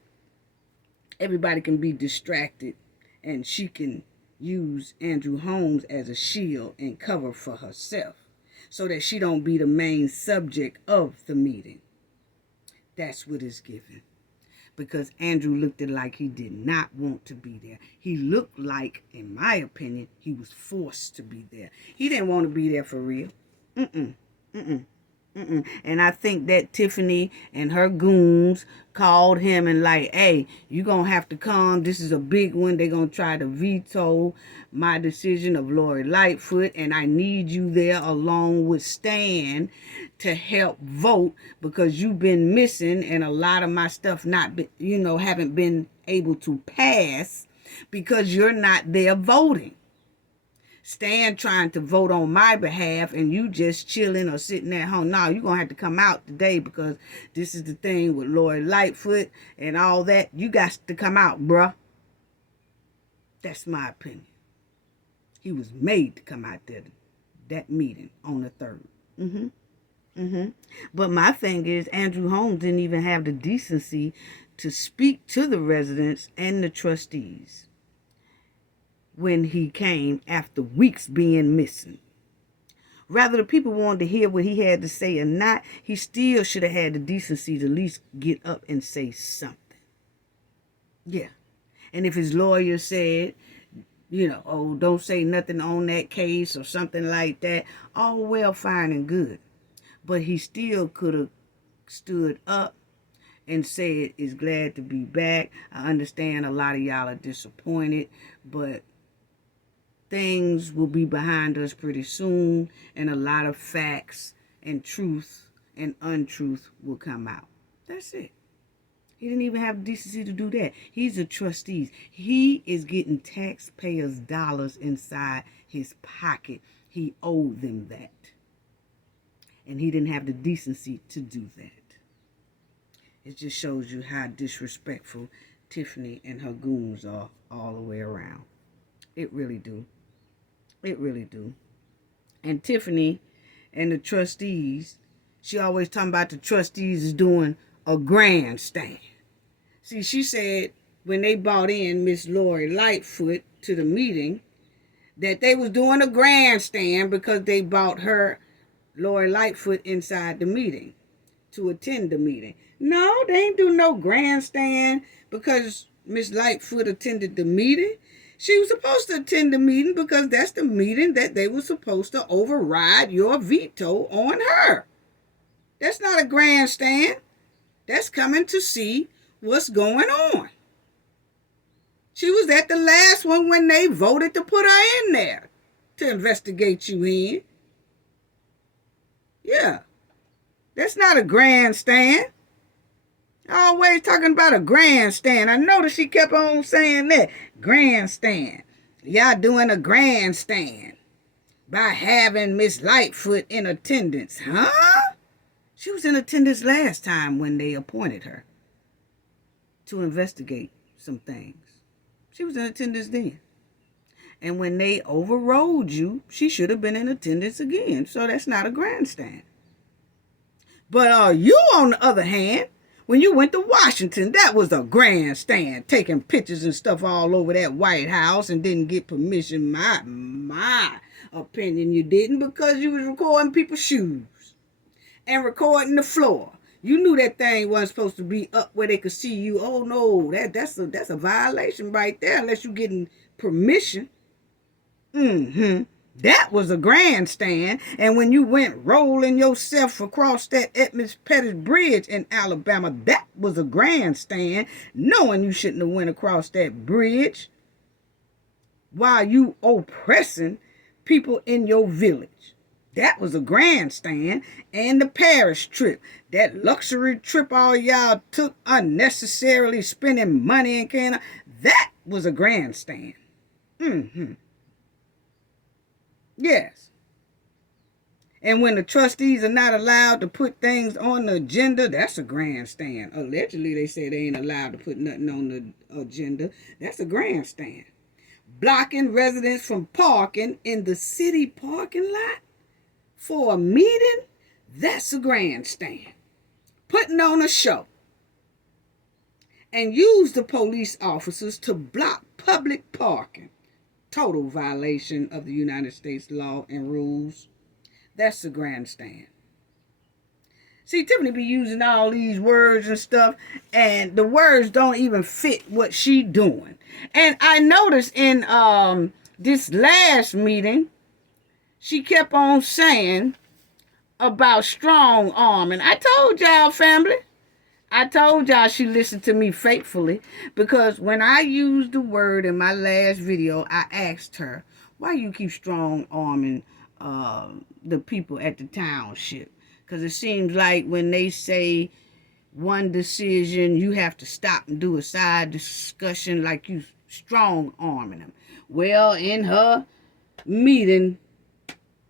everybody can be distracted and she can use Andrew Holmes as a shield and cover for herself so that she don't be the main subject of the meeting. That's what it's given. Because Andrew looked like he did not want to be there. He looked like, in my opinion, he was forced to be there. He didn't want to be there for real. And I think that Tiffany and her goons called him and like, hey, you're going to have to come. This is a big one. They're going to try to veto my decision of Lori Lightfoot. And I need you there along with Stan to help vote because you've been missing and a lot of my stuff haven't been able to pass because you're not there voting. stand trying to vote on my behalf and you just chilling or sitting at home. No, you're going to have to come out today because this is the thing with Lord Lightfoot and all that. You got to come out, bruh. That's my opinion. He was made to come out there, that meeting on the 3rd. But my thing is, Andrew Holmes didn't even have the decency to speak to the residents and the trustees when he came after weeks being missing. Rather the people wanted to hear what he had to say or not, he still should have had the decency to at least get up and say something. Yeah. And if his lawyer said, oh, don't say nothing on that case or something like that, all well, fine and good. But he still could have stood up and said, is glad to be back. I understand a lot of y'all are disappointed, but things will be behind us pretty soon, and a lot of facts and truth and untruth will come out. That's it. He didn't even have the decency to do that. He's a trustee. He is getting taxpayers' dollars inside his pocket. He owed them that. And he didn't have the decency to do that. It just shows you how disrespectful Tiffany and her goons are all the way around. It really do. It really do. And Tiffany and the trustees, she always talking about the trustees is doing a grandstand. See, she said when they brought in Miss Lori Lightfoot to the meeting that they was doing a grandstand because they brought her, Lori Lightfoot, inside the meeting to attend the meeting. No, they ain't do no grandstand because Miss Lightfoot attended the meeting. She was supposed to attend the meeting because that's the meeting that they were supposed to override your veto on her. That's not a grandstand. That's coming to see what's going on. She was at the last one when they voted to put her in there to investigate you in. Yeah. That's not a grandstand. Always talking about a grandstand. I noticed she kept on saying that. Grandstand. Y'all doing a grandstand by having Miss Lightfoot in attendance. Huh? She was in attendance last time when they appointed her to investigate some things. She was in attendance then. And when they overrode you, she should have been in attendance again. So that's not a grandstand. But you, on the other hand, when you went to Washington, that was a grandstand, taking pictures and stuff all over that White House and didn't get permission. My opinion, you didn't, because you was recording people's shoes and recording the floor. You knew that thing wasn't supposed to be up where they could see you. Oh no, that's a violation right there, unless you're getting permission. That was a grandstand. And when you went rolling yourself across that Edmonds Pettus Bridge in Alabama, that was a grandstand, knowing you shouldn't have went across that bridge while you oppressing people in your village. That was a grandstand. And the Paris trip, that luxury trip all y'all took unnecessarily, spending money in Canada, that was a grandstand. Yes. And when the trustees are not allowed to put things on the agenda, that's a grandstand. Allegedly, they say they ain't allowed to put nothing on the agenda. That's a grandstand. Blocking residents from parking in the city parking lot for a meeting, that's a grandstand. Putting on a show. And use the police officers to block public parking. Total violation of the United States law and rules. That's a grandstand. See, Tiffany be using all these words and stuff, and the words don't even fit what she doing. And I noticed in this last meeting, she kept on saying about strong arm. And I told y'all, family, I told y'all she listened to me faithfully, because when I used the word in my last video, I asked her, why you keep strong arming the people at the township? Because it seems like when they say one decision, you have to stop and do a side discussion like you strong arming them. Well, in her meeting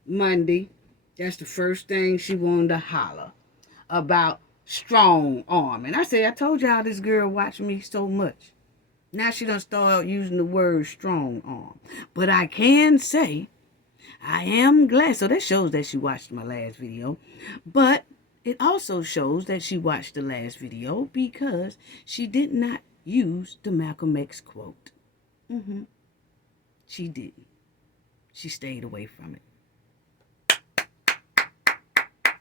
Monday, that's the first thing she wanted to holler about strong arm. And I said, I told y'all this girl watched me so much. Now she done start using the word strong arm. But I can say, I am glad. So that shows that she watched my last video. But it also shows that she watched the last video because she did not use the Malcolm X quote. She didn't. She stayed away from it.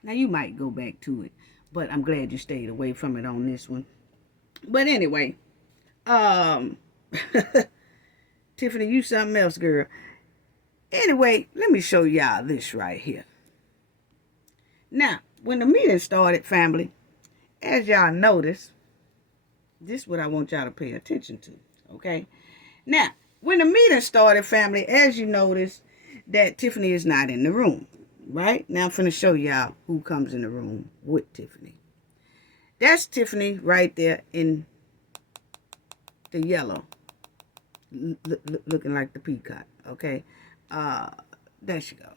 Now you might go back to it, but I'm glad you stayed away from it on this one. But anyway, Tiffany, you something else, girl. Anyway, let me show y'all this right here. Now, when the meeting started, family, as y'all notice, this is what I want y'all to pay attention to, okay? Now, when the meeting started, family, as you notice, that Tiffany is not in the room, right? Now I'm finna show y'all who comes in the room with Tiffany. That's Tiffany right there in the yellow, looking like the peacock, okay? There she go.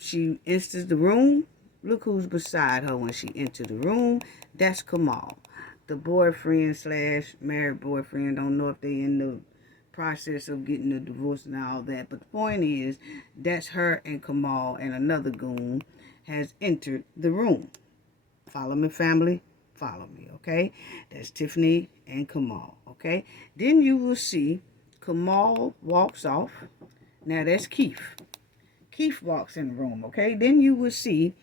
She enters the room. Look who's beside her when she enters the room. That's Kamal, the boyfriend slash married boyfriend. Don't know if they in the process of getting a divorce and all that. But the point is, that's her and Kamal, and another goon has entered the room. Follow me, family. Follow me, okay? That's Tiffany and Kamal, okay? Then you will see Kamal walks off. Now that's Keith. Keith walks in the room, okay? Then you will see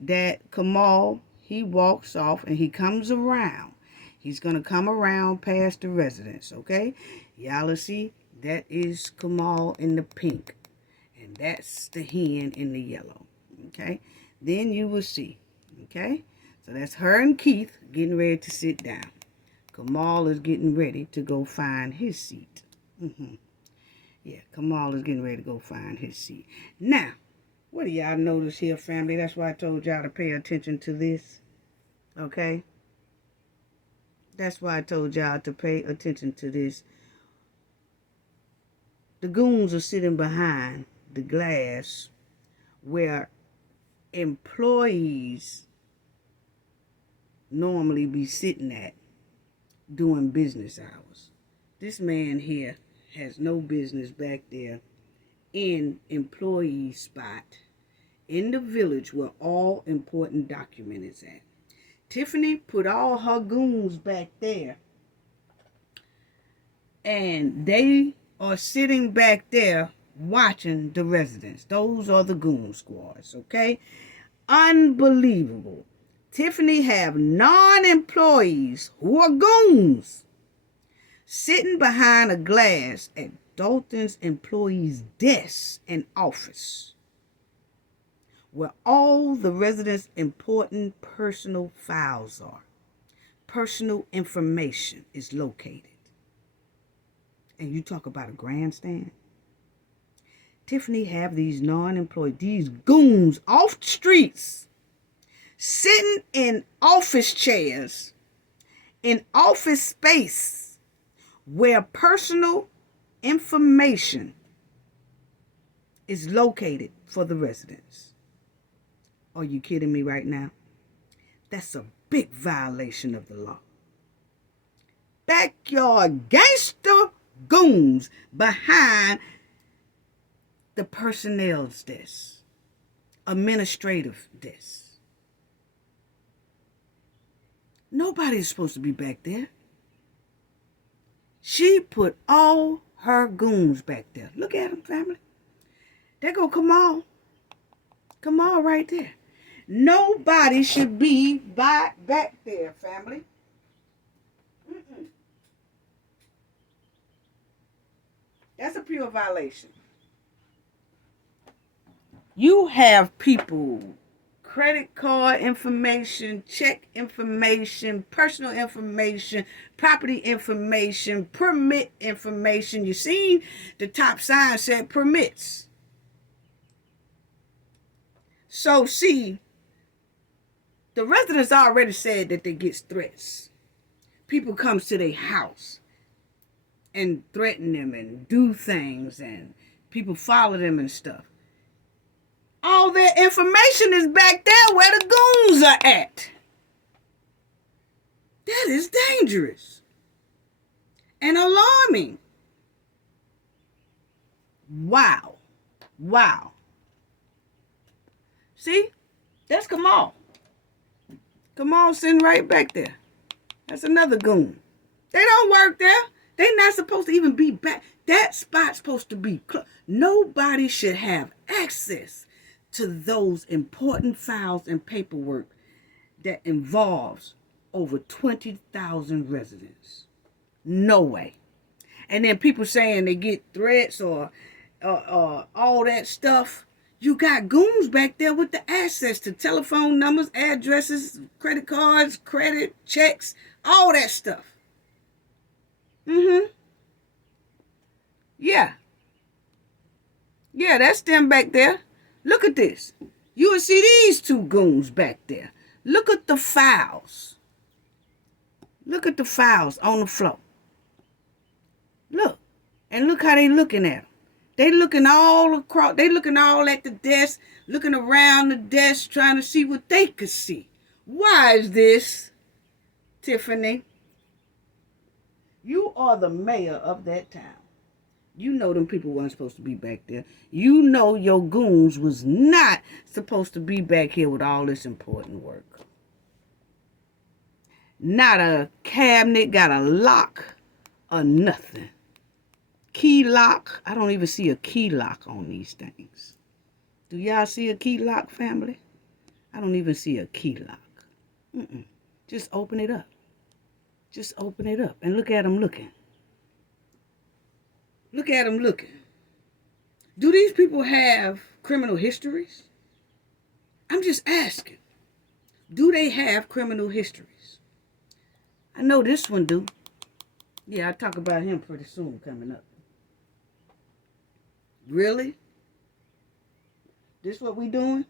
that Kamal, he walks off and he comes around. He's going to come around past the residence, okay? Y'all will see that is Kamal in the pink. And that's the hen in the yellow, okay? Then you will see, okay? So that's her and Keith getting ready to sit down. Kamal is getting ready to go find his seat. Yeah, Kamal is getting ready to go find his seat. Now, what do y'all notice here, family? That's why I told y'all to pay attention to this. Okay? That's why I told y'all to pay attention to this. The goons are sitting behind the glass where employees normally be sitting at doing business hours. This man here has no business back there in employee spot in the village where all important document is at. Tiffany put all her goons back there, and they are sitting back there watching the residents. Those are the goon squads, okay? Unbelievable. Tiffany have non-employees who are goons sitting behind a glass at Dolton's employees' desk and office, where all the residents' important personal files are. Personal information is located. And you talk about a grandstand? Tiffany have these non-employed, these goons off the streets, sitting in office chairs, in office space, where personal information is located for the residents. Are you kidding me right now? That's a big violation of the law. Backyard gangster goons behind the personnel's desk, administrative desk. Nobody's supposed to be back there. She put all her goons back there. Look at them, family. There go Kamal. Kamal right there. Nobody should be back there, family. That's a pure violation. You have people, credit card information, check information, personal information, property information, permit information. You see, the top sign said permits. So see, the residents already said that they get threats. People comes to their house. and threaten them and do things, and people follow them and stuff. All their information is back there where the goons are at. That is dangerous and alarming. Wow. Wow. See? That's Kamal. Kamal sitting right back there. That's another goon. They don't work there. They're not supposed to even be back. That spot's supposed to be closed. Nobody should have access to those important files and paperwork that involves over 20,000 residents. No way. And then people saying they get threats or all that stuff. You got goons back there with the access to telephone numbers, addresses, credit cards, credit checks, all that stuff. Yeah. Yeah, that's them back there. Look at this. You will see these two goons back there. Look at the files. Look at the files on the floor. Look. And look how they looking at them. They looking all across. They looking all at the desk, looking around the desk, trying to see what they could see. Why is this, Tiffany? You are the mayor of that town. You know them people weren't supposed to be back there. You know your goons was not supposed to be back here with all this important work. Not a cabinet got a lock or nothing. Key lock. I don't even see a key lock on these things. Do y'all see a key lock, family? I don't even see a key lock. Just open it up. Just open it up and look at them looking. Look at them looking. Do these people have criminal histories? I'm just asking. Do they have criminal histories? I know this one do. Yeah, I'll talk about him pretty soon coming up. Really? This what we doing?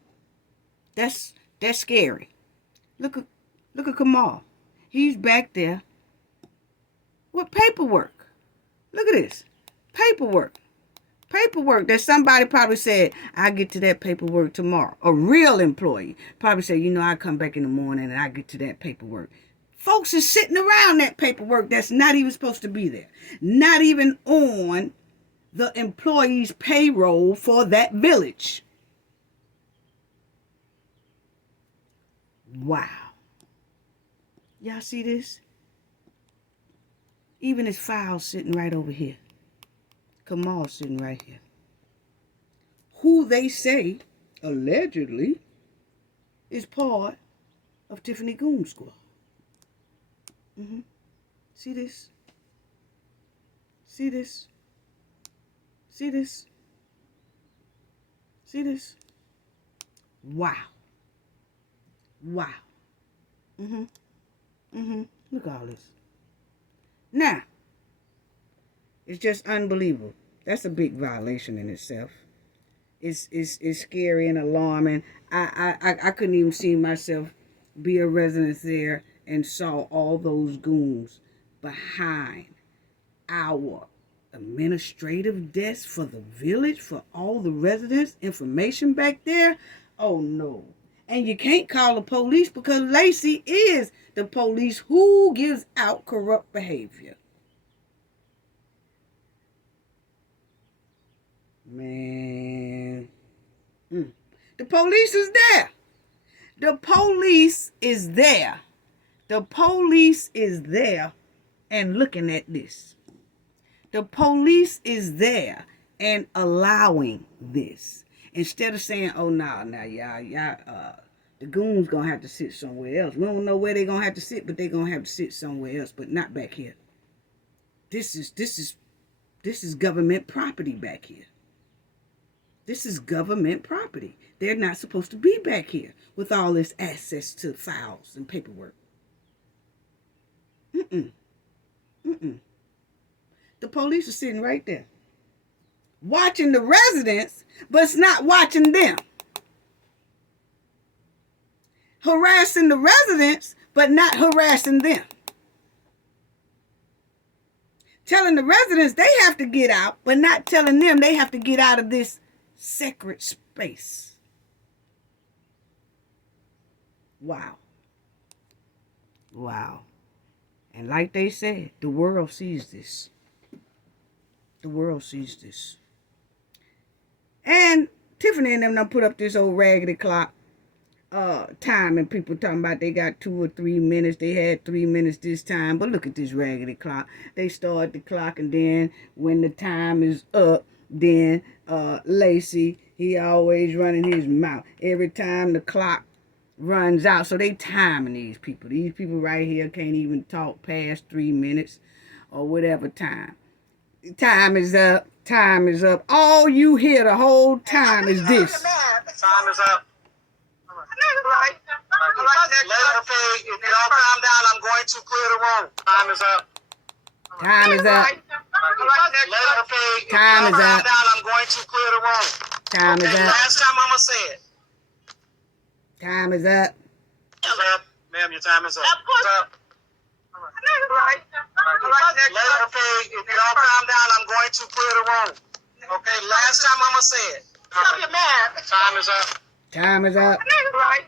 That's scary. Look at Kamal. He's back there with paperwork. Look at this. Paperwork. Paperwork that somebody probably said, I'll get to that paperwork tomorrow. A real employee probably said, I come back in the morning and I get to that paperwork. Folks is sitting around that paperwork that's not even supposed to be there. Not even on the employee's payroll for that village. Wow. Y'all see this? Even his file sitting right over here. Kamal sitting right here. Who they say, allegedly, is part of Tiffany Goon Squad. See this? See this? See this? See this? Wow. Wow. Look at all this. Now, it's just unbelievable. That's a big violation in itself. It's scary and alarming. I couldn't even see myself be a resident there and saw all those goons behind our administrative desk for the village, for all the residents, information back there. Oh no. And you can't call the police because Lacey is the police who gives out corrupt behavior. Man. The police is there. The police is there. The police is there and looking at this. The police is there and allowing this. Instead of saying, oh, y'all, the goons gonna have to sit somewhere else. We don't know where they're gonna have to sit, but they're gonna have to sit somewhere else, but not back here. This is government property back here. This is government property. They're not supposed to be back here with all this access to files and paperwork. The police are sitting right there, watching the residents, but it's not watching them. Harassing the residents, but not harassing them. telling the residents they have to get out, but not telling them they have to get out of this sacred space. Wow. Wow. And like they said, the world sees this. The world sees this. And Tiffany and them done put up this old raggedy clock time, and people talking about they got 2 or 3 minutes. They had 3 minutes this time. But look at this raggedy clock. They start the clock, and then when the time is up, then Lacey, he always running his mouth every time the clock runs out. So they timing these people. These people right here can't even talk past 3 minutes or whatever time. Time is up. Time is up. All you hear the whole time is this. Time is up. Right. Let her pay. If you don't calm down, I'm going to clear the room. Time is up. Time is up. Let her pay. If you Time don't is calm up. down, I'm going to clear the room. Time is Okay, up. last time I'm going to say it. Time is up. Ma'am, your time is up. It's up. Right. Let her pay. If you don't calm down, I'm going to clear the room. Okay, last time I'm going to say it. Stop your man. Time is up. Time is up. Right.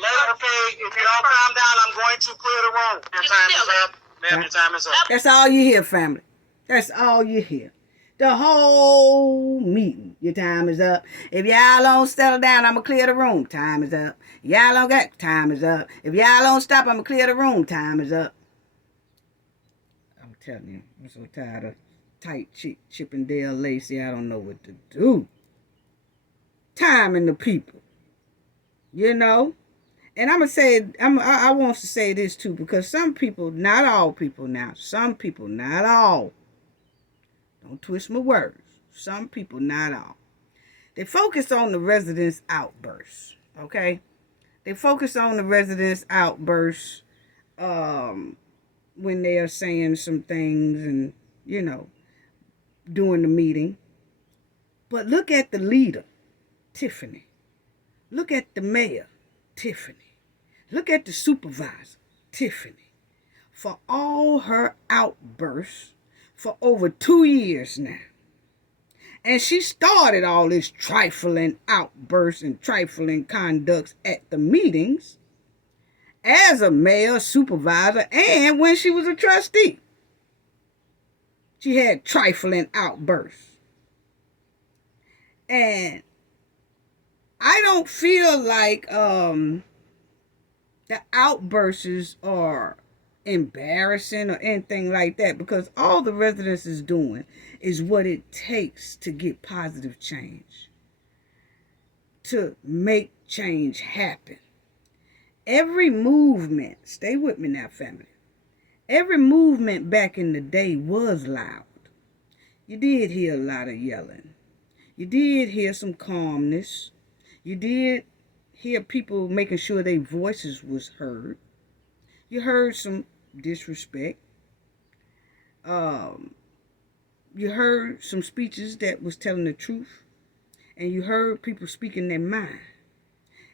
Let her pay. If you don't calm down, I'm going to clear the room. Your time is up. Ma'am, your time is up. That's all you hear, family. That's all you hear. The whole meeting. Your time is up. If y'all don't settle down, I'm going to clear the room. Time is up. Y'all don't got, time is up. If y'all don't stop, I'm going to clear the room. Time is up. I'm telling you, I'm so tired of tight Chippendale Lacey. I don't know what to do. Timing the people. You know? And I'm going to say, I want to say this too, because some people, not all people now, some people, not all. Don't twist my words. Some people, not all. They focus on the residents' outbursts, okay? They focus on the residents' outbursts when they are saying some things and, you know, during the meeting. But look at the leader, Tiffany. Look at the mayor, Tiffany. Look at the supervisor, Tiffany. For all her outbursts for over 2 years now. And she started all this trifling outbursts and trifling conducts at the meetings as a mayor, supervisor, and when she was a trustee. She had trifling outbursts. And I don't feel like the outbursts are embarrassing or anything like that, because all the residents is doing is what it takes to get positive change, to make change happen. Every movement, stay with me now, family, every movement back in the day was loud. You did hear a lot of yelling. You did hear some calmness. You did hear people making sure their voices was heard. You heard some disrespect. You heard some speeches that was telling the truth. And you heard people speaking their mind.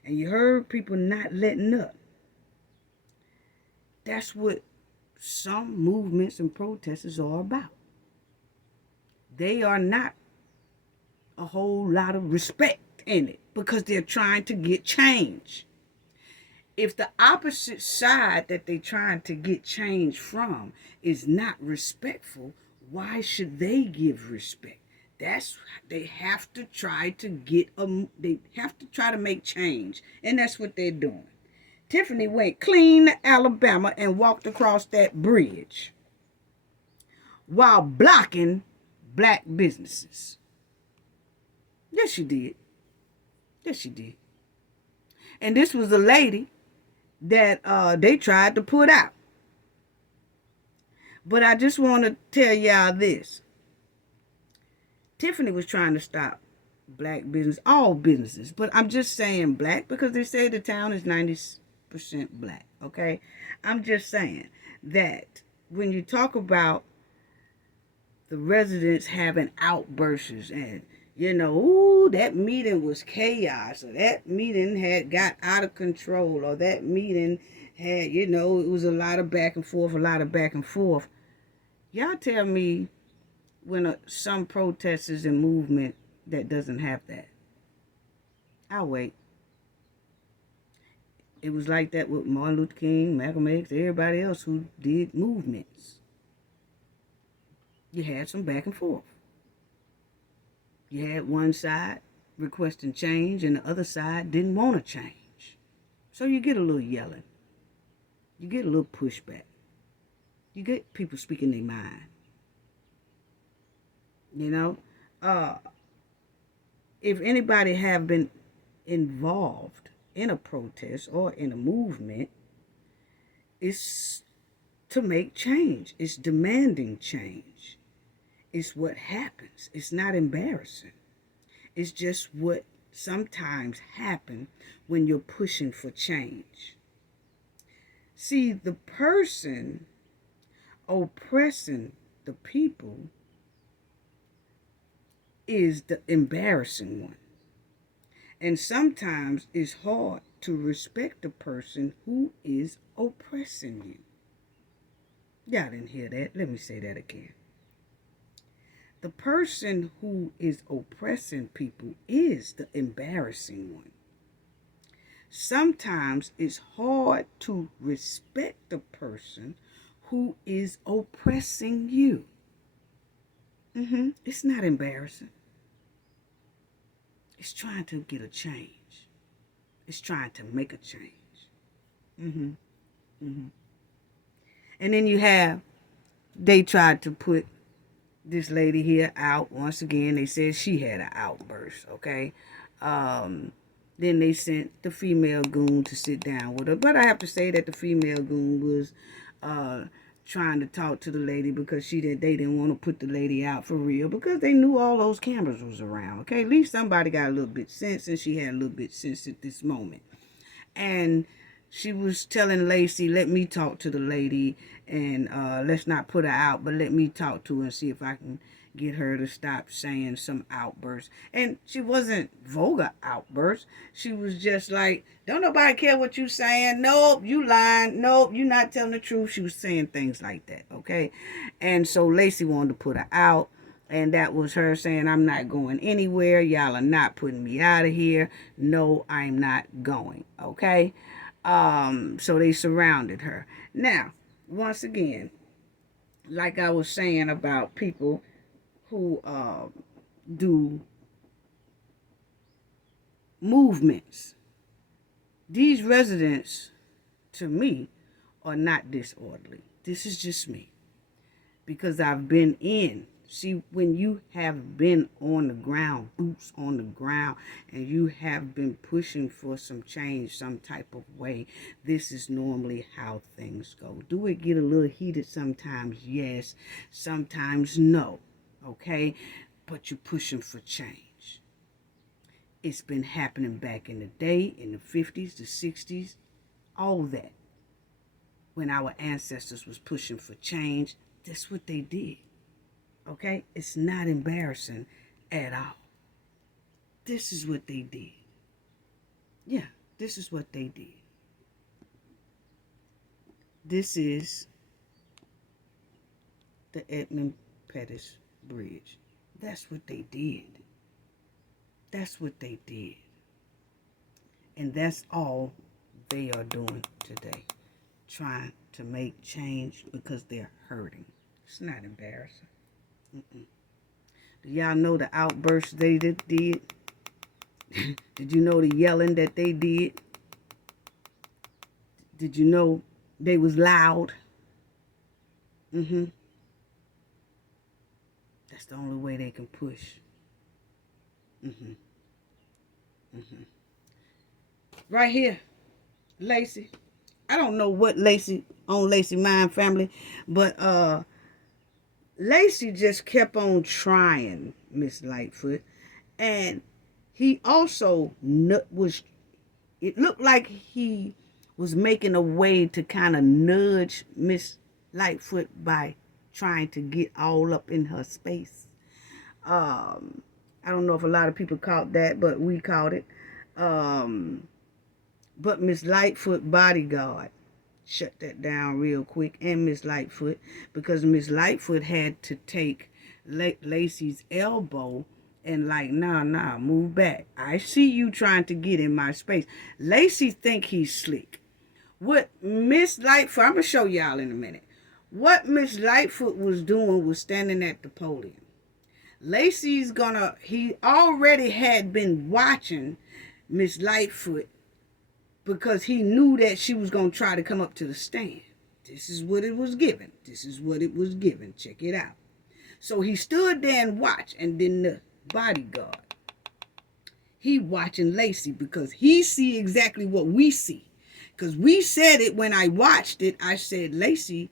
And you heard people not letting up. That's what some movements and protests are about. They are not a whole lot of respect in it, because they're trying to get change. If the opposite side that they're trying to get change from is not respectful, why should they give respect? They have to try to they have to try to make change, and that's what they're doing. Tiffany went clean to Alabama and walked across that bridge while blocking black businesses. Yes, she did. Yes, she did. And this was a lady that they tried to put out. But I just want to tell y'all this. Tiffany was trying to stop black business, all businesses. But I'm just saying black because they say the town is 90% black, okay? I'm just saying that when you talk about the residents having outbursts and, you know, ooh, that meeting was chaos, or that meeting had got out of control, or that meeting had, you know, it was a lot of back and forth, Y'all tell me when some protesters and movement that doesn't have that. I'll wait. It was like that with Martin Luther King, Malcolm X, everybody else who did movements. You had some back and forth. You had one side requesting change and the other side didn't want to change. So you get a little yelling. You get a little pushback. You get people speaking their mind. You know? If anybody have been involved in a protest or in a movement, it's to make change. It's demanding change. It's what happens. It's not embarrassing. It's just what sometimes happens when you're pushing for change. See, the person oppressing the people is the embarrassing one. And sometimes it's hard to respect the person who is oppressing you. Y'all didn't hear that. Let me say that again. The person who is oppressing people is the embarrassing one. Sometimes it's hard to respect the person who is oppressing you. It's not embarrassing. It's trying to get a change. It's trying to make a change. And then they tried to put this lady here out once again. They said she had an outburst, okay? Then they sent the female goon to sit down with her. But I have to say that the female goon was trying to talk to the lady because they didn't want to put the lady out for real because they knew all those cameras was around, okay? At least somebody got a little bit sense, and she had a little bit sense at this moment. And she was telling Lacey, let me talk to the lady and let's not put her out, but let me talk to her and see if I can get her to stop saying some outbursts. And she wasn't vulgar outbursts. She was just like, don't nobody care what you saying. Nope, you lying. Nope, you not telling the truth. She was saying things like that, okay? And so Lacey wanted to put her out. And that was her saying, I'm not going anywhere. Y'all are not putting me out of here. No, I'm not going, okay? So they surrounded her. Now, once again, like I was saying about people who do movements, these residents, to me, are not disorderly. This is just me. Because I've been in. See, when you have been on the ground, boots on the ground, and you have been pushing for some change some type of way, this is normally how things go. Do it get a little heated sometimes? Yes. Sometimes no. Okay? But you're pushing for change. It's been happening back in the day, in the 50s, the 60s, all that. When our ancestors was pushing for change, that's what they did. Okay? It's not embarrassing at all. This is what they did. Yeah, this is what they did. This is the Edmund Pettus Bridge. That's what they did. That's what they did. And that's all they are doing today. Trying to make change because they're hurting. It's not embarrassing. Do y'all know the outbursts they did? Did you know the yelling that they did? Did you know they was loud? That's the only way they can push. Right here, Lacey. I don't know what Lacey on Lacey mind, family, but Lacey just kept on trying, Miss Lightfoot, and he also it looked like he was making a way to kind of nudge Miss Lightfoot by trying to get all up in her space. I don't know if a lot of people caught that, but we caught it. But Miss Lightfoot Bodyguard shut that down real quick, and Miss Lightfoot, because Miss Lightfoot had to take Lacey's elbow and like, nah, move back. I see you trying to get in my space. Lacey think he's slick. What Miss Lightfoot, I'm going to show y'all in a minute. What Miss Lightfoot was doing was standing at the podium. He already had been watching Miss Lightfoot because he knew that she was going to try to come up to the stand. This is what it was given. Check it out. So he stood there and watched, and then the bodyguard, he watching Lacey because he see exactly what we see. Because we said it when I watched it. I said, Lacey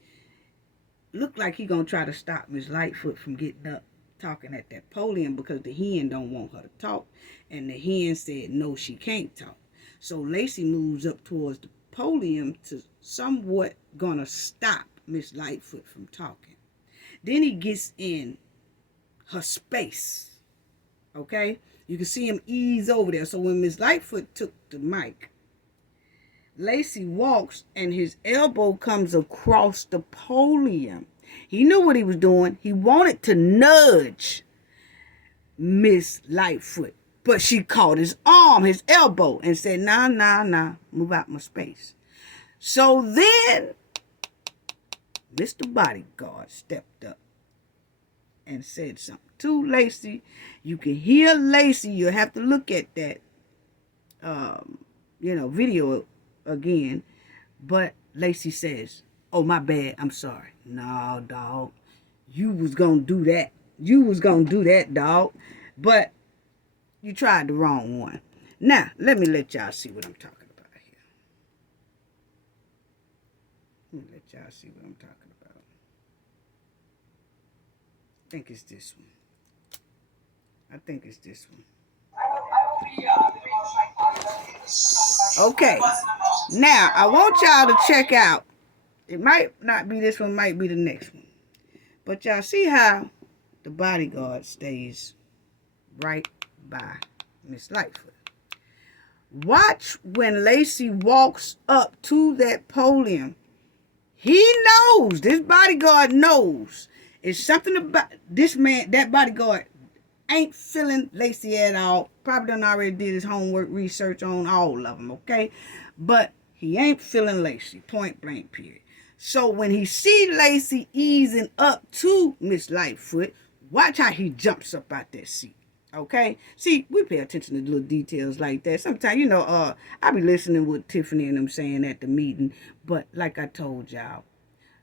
looked like he going to try to stop Miss Lightfoot from getting up talking at that podium because the hen don't want her to talk. And the hen said, no, she can't talk. So Lacey moves up towards the podium to somewhat gonna stop Miss Lightfoot from talking. Then he gets in her space. Okay? You can see him ease over there. So when Miss Lightfoot took the mic, Lacey walks and his elbow comes across the podium. He knew what he was doing. He wanted to nudge Miss Lightfoot. But she caught his arm, his elbow, and said, nah, move out my space. So then, Mr. Bodyguard stepped up and said something to Lacey. You can hear Lacey. You'll have to look at that, video again. But Lacey says, oh, my bad, I'm sorry. No, dog, you was going to do that. Dog. But you tried the wrong one. Now, let me let y'all see what I'm talking about here. I think it's this one. Okay. Now, I want y'all to check out. It might not be this one, might be the next one. But y'all see how the bodyguard stays right by Miss Lightfoot. Watch when Lacey walks up to that podium. He knows, this bodyguard knows, it's something about this man, that bodyguard ain't feeling Lacey at all. Probably done already did his homework research on all of them, okay? But he ain't feeling Lacey, point blank period. So when he see Lacey easing up to Miss Lightfoot, watch how he jumps up out that seat. Okay? See, we pay attention to little details like that. Sometimes, I be listening with Tiffany and them saying at the meeting. But like I told y'all,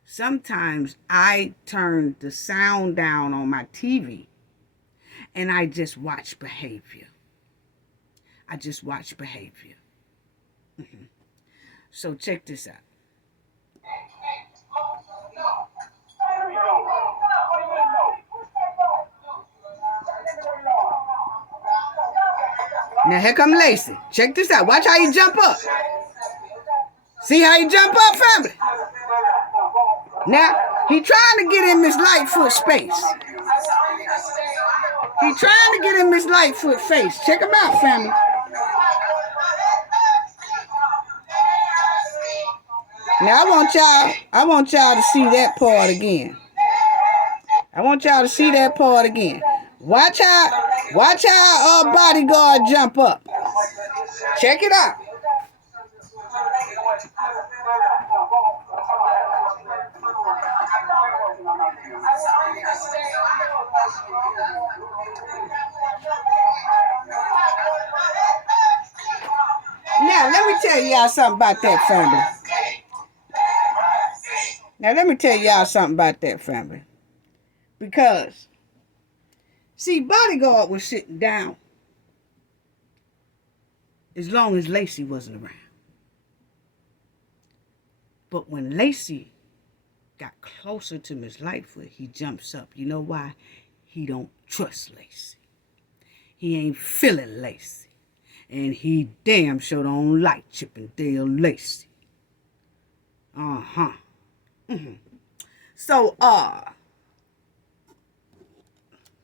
sometimes I turn the sound down on my TV and I just watch behavior. So check this out. Now here come Lacey. Check this out. Watch how he jump up. See how he jump up, family? Now, he trying to get in Miss Lightfoot's space. Check him out, family. Now I want y'all to see that part again. Watch how bodyguard jump up. Check it out. Now, let me tell y'all something about that family. Because, see, bodyguard was sitting down as long as Lacey wasn't around. But when Lacey got closer to Miss Lightfoot, he jumps up. You know why? He don't trust Lacey. He ain't feeling Lacey. And he damn sure don't like Chippendale Lacey. So,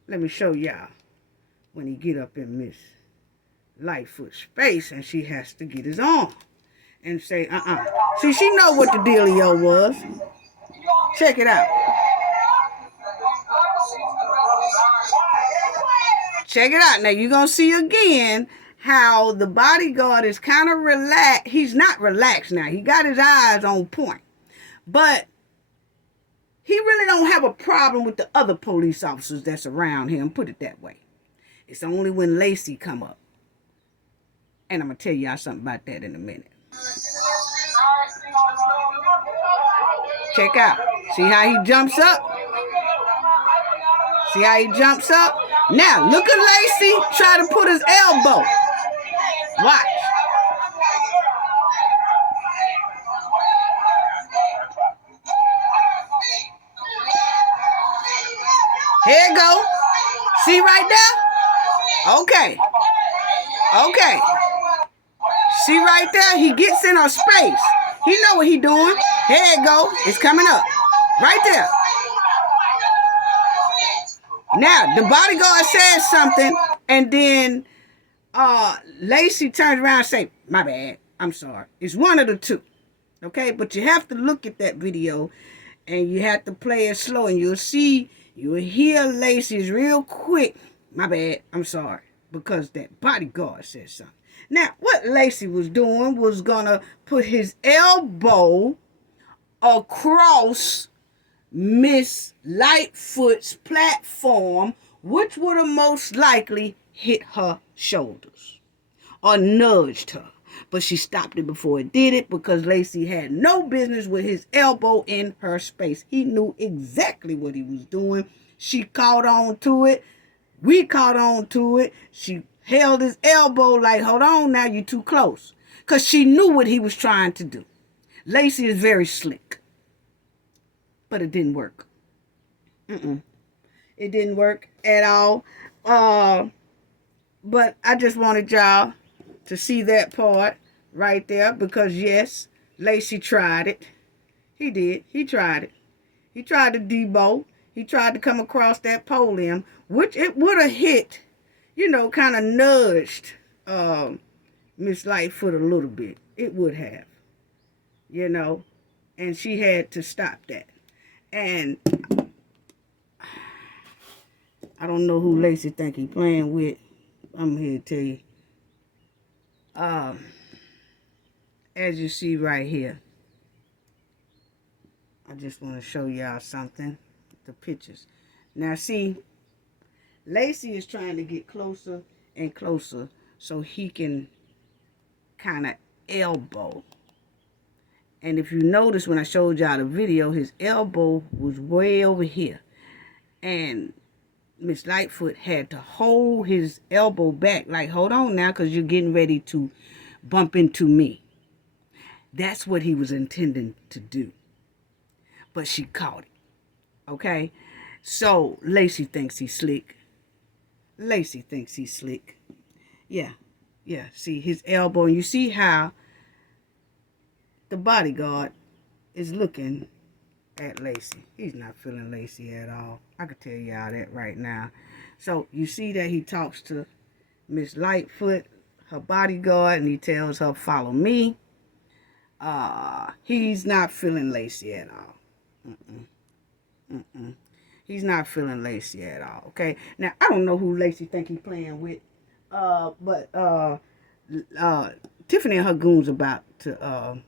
let me show y'all when he get up in Miss Lightfoot's face and she has to get his arm. and say, See, she know what the dealio was. Check it out. Check it out. Now, you're going to see again how the bodyguard is kind of relaxed. He's not relaxed now. He got his eyes on point. But he really don't have a problem with the other police officers that's around him. Put it that way. It's only when Lacey come up. And I'm going to tell y'all something about that in a minute. Check out. See how he jumps up? See how he jumps up? Now, look at Lacey try to put his elbow. Watch. Here it go. See right there? Okay. Okay. See right there? He gets in her space. He know what he doing. Here it go. It's coming up. Right there. Now, the bodyguard says something, and then Lacey turns around and say, my bad, I'm sorry. It's one of the two. Okay? But you have to look at that video, and you have to play it slow, and you'll hear Lacey's real quick, my bad, I'm sorry. Because that bodyguard said something. Now, what Lacey was doing was going to put his elbow across Miss Lightfoot's platform, which would have most likely hit her shoulders or nudged her. But she stopped it before it did it because Lacey had no business with his elbow in her space. He knew exactly what he was doing. She caught on to it. We caught on to it. She held his elbow like, hold on now, you're too close. Because she knew what he was trying to do. Lacey is very slick. But it didn't work. It didn't work at all. But I just wanted y'all to see that part right there. Because yes, Lacey tried it. He did. He tried it. He tried to debo. He tried to come across that podium, which it would have hit, kind of nudged Miss Lightfoot a little bit. It would have, and she had to stop that. And I don't know who Lacey think he playing with. I'm here to tell you. As you see right here, I just want to show y'all something. The pictures. Now see, Lacey is trying to get closer and closer so he can kind of elbow. And if you notice when I showed y'all the video, his elbow was way over here. And Miss Lightfoot had to hold his elbow back. Like, hold on now, because you're getting ready to bump into me. That's what he was intending to do. But she caught it. Okay? So, Lacey thinks he's slick. Lacey thinks he's slick. Yeah. See, his elbow. And you see how the bodyguard is looking at Lacey. He's not feeling Lacey at all. I could tell y'all that right now. So you see that he talks to Miss Lightfoot, her bodyguard, and he tells her, follow me. He's not feeling Lacey at all. He's not feeling Lacey at all. Okay. Now I don't know who Lacey think he's playing with. But Tiffany and her goons about to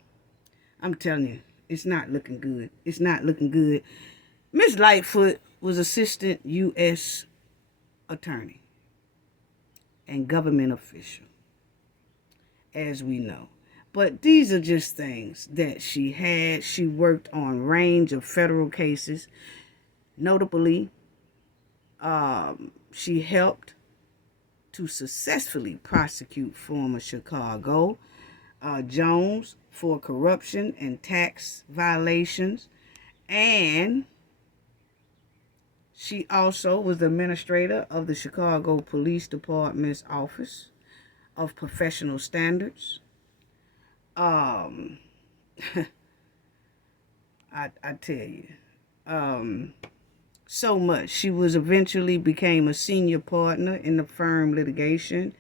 I'm telling you, it's not looking good. It's not looking good. Miss Lightfoot was assistant U.S. attorney and government official, as we know. But these are just things that she had. She worked on a range of federal cases. Notably, she helped to successfully prosecute former Chicago Jones for corruption and tax violations, and she also was the administrator of the Chicago Police Department's Office of Professional Standards. I tell you, so much. She was eventually became a senior partner in the firm litigation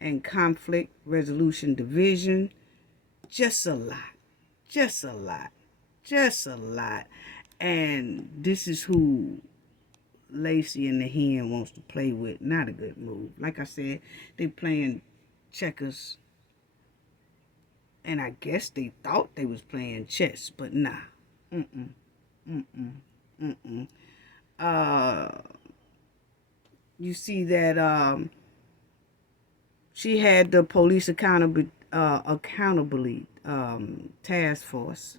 and conflict resolution division, just a lot. Just a lot. Just a lot. And this is who Lacey and the hen wants to play with. Not a good move. Like I said, they playing checkers. And I guess they thought they was playing chess, but nah. You see that she had the police accountability task force.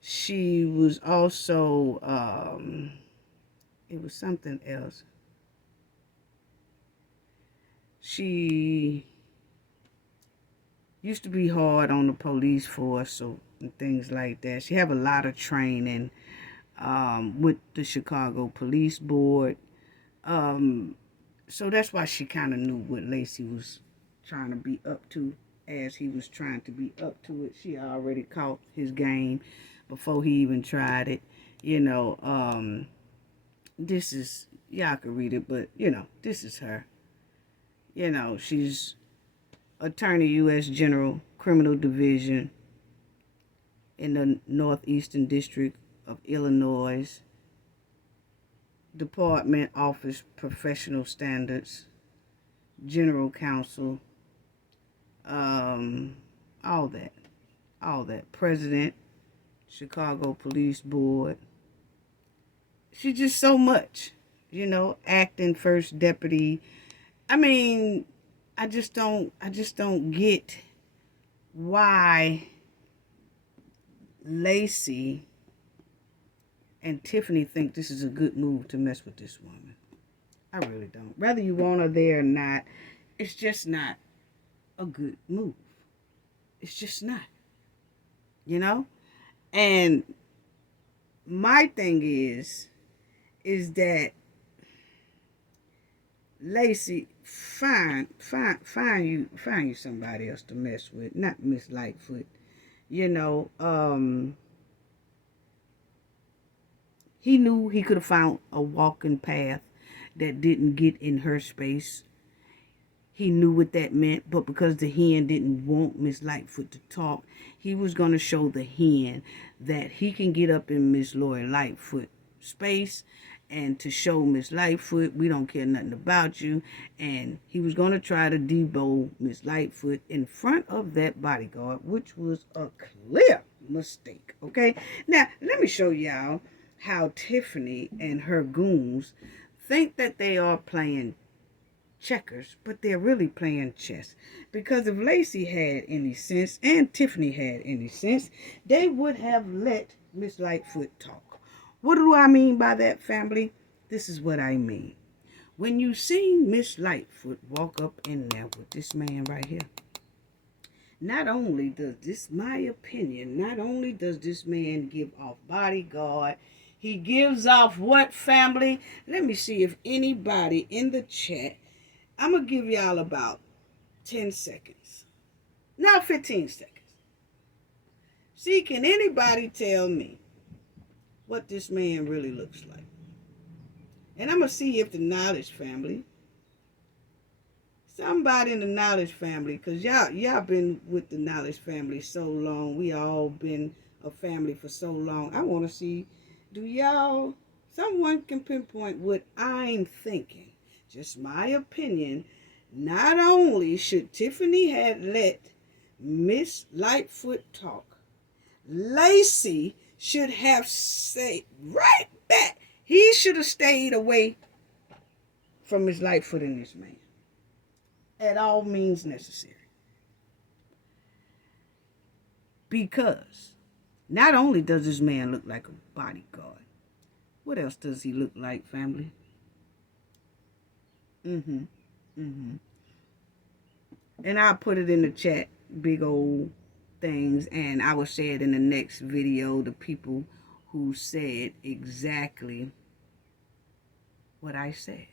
She was also it was something else. She used to be hard on the police force and things like that. She have a lot of training with the Chicago Police Board. So that's why she kind of knew what Lacey was trying to be up to as he was trying to be up to it. She already caught his game before he even tried it. You know, this is, y'all can read it, but, you know, this is her. You know, she's Attorney U.S. General, Criminal Division in the Northeastern District of Illinois. Department Office Professional Standards, General Counsel, all that. President, Chicago Police Board. She's just so much, you know, acting first deputy. I mean, I just don't get why Lacey and Tiffany think this is a good move to mess with this woman. I really don't. Whether you want her there or not, it's just not a good move. It's just not. You know? And my thing is that Lacey, find you somebody else to mess with, not Miss Lightfoot. You know, he knew he could have found a walking path that didn't get in her space. He knew what that meant, but because the hen didn't want Miss Lightfoot to talk, he was going to show the hen that he can get up in Miss Lori Lightfoot space and to show Miss Lightfoot, we don't care nothing about you. And he was going to try to debo Miss Lightfoot in front of that bodyguard, which was a clear mistake, okay? Now, let me show y'all how Tiffany and her goons think that they are playing checkers, but they're really playing chess. Because if Lacey had any sense and Tiffany had any sense, they would have let Miss Lightfoot talk. What do I mean by that, family? This is what I mean. When you seen Miss Lightfoot walk up in there with this man right here, not only does this, my opinion, not only does this man give off bodyguard, he gives off what, family? Let me see if anybody in the chat, I'm going to give y'all about 10 seconds. Now 15 seconds. See, can anybody tell me what this man really looks like? And I'm going to see if the Knowledge family, somebody in the Knowledge family, because y'all been with the Knowledge family so long. We all been a family for so long. I want to see, do y'all, someone can pinpoint what I'm thinking. Just my opinion. Not only should Tiffany had let Miss Lightfoot talk, Lacey should have stayed right back. He should have stayed away from Miss Lightfoot and this man. At all means necessary. Because not only does this man look like a bodyguard, what else does he look like, family? And I'll put it in the chat, big old things, and I will say it in the next video, the people who said exactly what I said.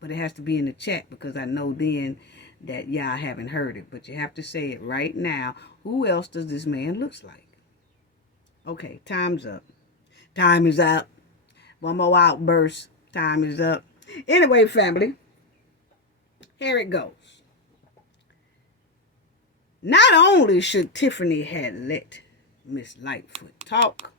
But it has to be in the chat because I know then that y'all haven't heard it. But you have to say it right now. Who else does this man looks like? Okay, time's up. Time is up. One more outburst. Time is up. Anyway, family, here it goes. Not only should Tiffany had let Miss Lightfoot talk,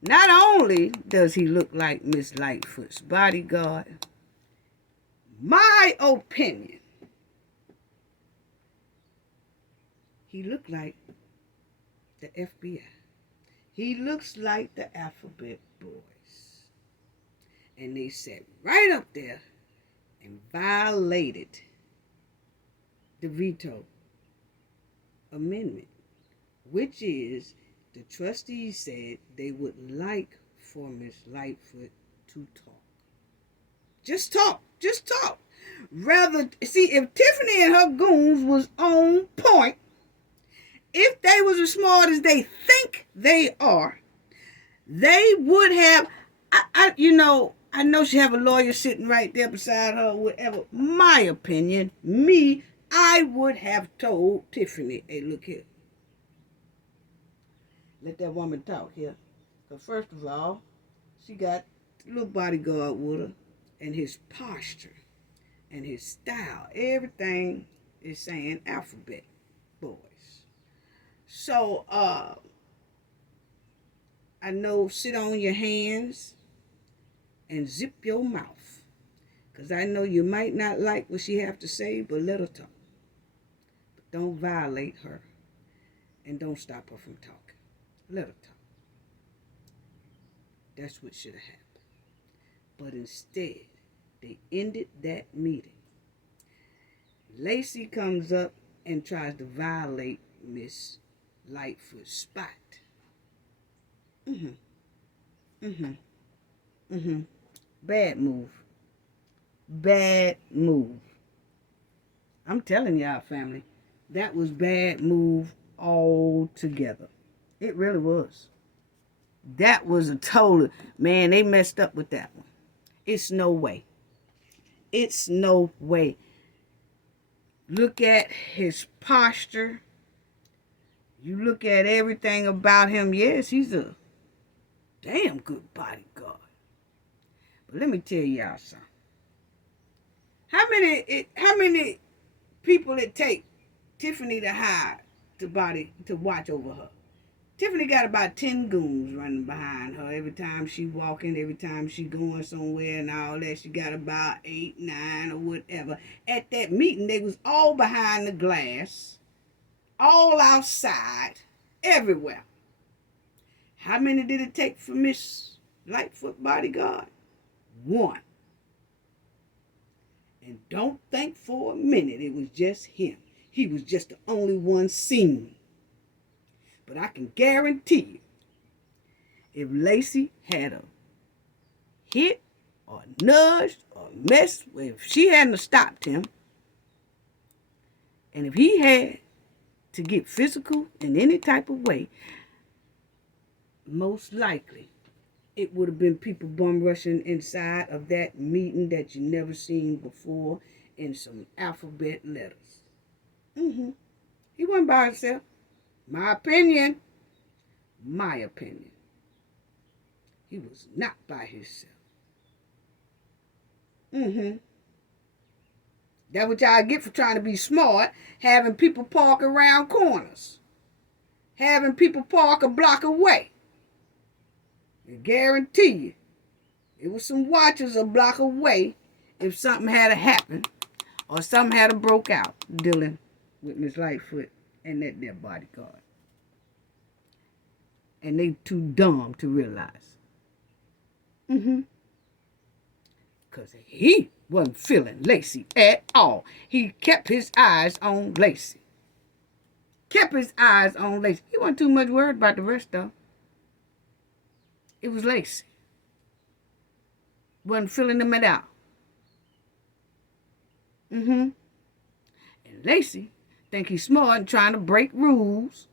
not only does he look like Miss Lightfoot's bodyguard, my opinion, he looked like the FBI. He looks like the Alphabet Boys. And they sat right up there and violated the veto amendment, which is the trustees said they would like for Miss Lightfoot to talk. Just talk. Just talk. Rather, see, if Tiffany and her goons was on point, if they was as smart as they think they are, they would have, I know she have a lawyer sitting right there beside her, whatever. My opinion, I would have told Tiffany, hey, look here. Let that woman talk here. Because first of all, she got a little bodyguard with her, and his posture and his style, everything is saying Alphabet Boys. So, I know sit on your hands and zip your mouth. Because I know you might not like what she have to say, but let her talk. But don't violate her. And don't stop her from talking. Let her talk. That's what should have happened. But instead, they ended that meeting. Lacey comes up and tries to violate Miss Lightfoot's spot. Bad move. Bad move. I'm telling y'all, family, that was bad move altogether. It really was. That was a total, man, they messed up with that one. It's no way. It's no way. Look at his posture. You look at everything about him. Yes, he's a damn good bodyguard. But let me tell y'all something. How many people it take Tiffany to hire to watch over her? Tiffany got about 10 goons running behind her every time she walking, every time she going somewhere and all that. She got about 8, 9 or whatever. At that meeting, they was all behind the glass, all outside, everywhere. How many did it take for Miss Lightfoot bodyguard? 1. And don't think for a minute it was just him. He was just the only one seen. But I can guarantee you, if Lacey had a hit or nudged or messed, if she hadn't stopped him, and if he had to get physical in any type of way, most likely it would have been people bum rushing inside of that meeting that you never seen before in some alphabet letters. He wasn't by himself. My opinion. He was not by himself. That's what y'all get for trying to be smart, having people park around corners. Having people park a block away. I guarantee you, it was some watchers a block away if something had happened or something had broke out dealing with Miss Lightfoot and that their bodyguard. And they too dumb to realize. Because he wasn't feeling Lacey at all. He kept his eyes on Lacey. He wasn't too much worried about the rest though. It was Lacey. Wasn't feeling them at all. And Lacey think he's smart and trying to break rules.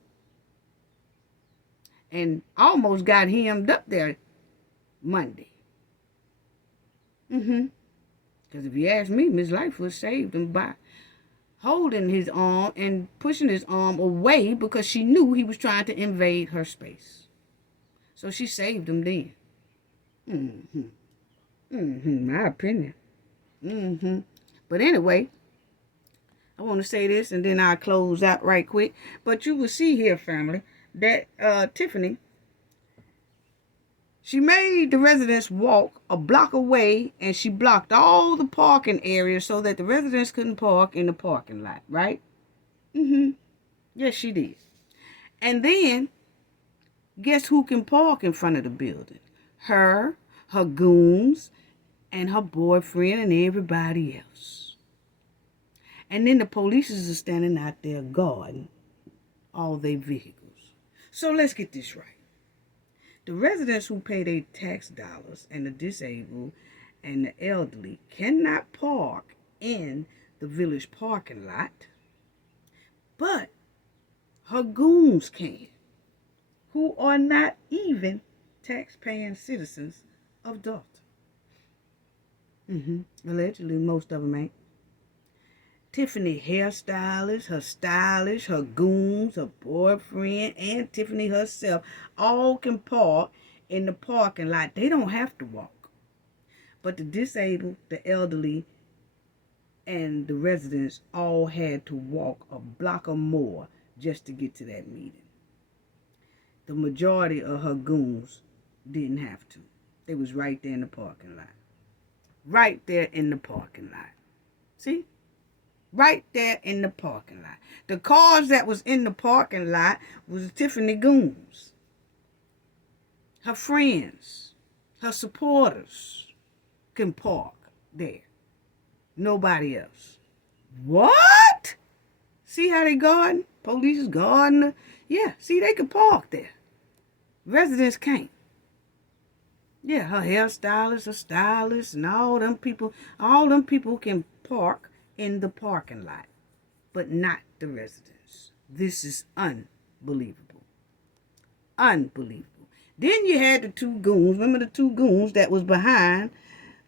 And almost got hemmed up there Monday. Because if you ask me, Miss Lightfoot saved him by holding his arm and pushing his arm away because she knew he was trying to invade her space. So she saved him then. My opinion. But anyway, I want to say this and then I'll close out right quick. But you will see here, family, that Tiffany, she made the residents walk a block away, and she blocked all the parking areas so that the residents couldn't park in the parking lot, right? Yes, she did. And then, guess who can park in front of the building? Her goons, and her boyfriend, and everybody else. And then the police is standing out there guarding all their vehicles. So let's get this right. The residents who pay their tax dollars and the disabled and the elderly cannot park in the village parking lot, but her goons can, who are not even tax-paying citizens of Dolton. Allegedly, most of them ain't. Tiffany hairstylist, her stylist, her goons, her boyfriend, and Tiffany herself all can park in the parking lot. They don't have to walk. But the disabled, the elderly, and the residents all had to walk a block or more just to get to that meeting. The majority of her goons didn't have to. They was right there in the parking lot. Right there in the parking lot. See? Right there in the parking lot. The cars that was in the parking lot was Tiffany goons. Her friends, her supporters can park there. Nobody else. What? See how they guarding? Police is guarding. Yeah, see, they can park there. Residents can't. Yeah, her hairstylist, her stylist, and all them people can park in the parking lot, but not the residents. This is unbelievable. Unbelievable. Then you had the two goons. Remember the two goons that was behind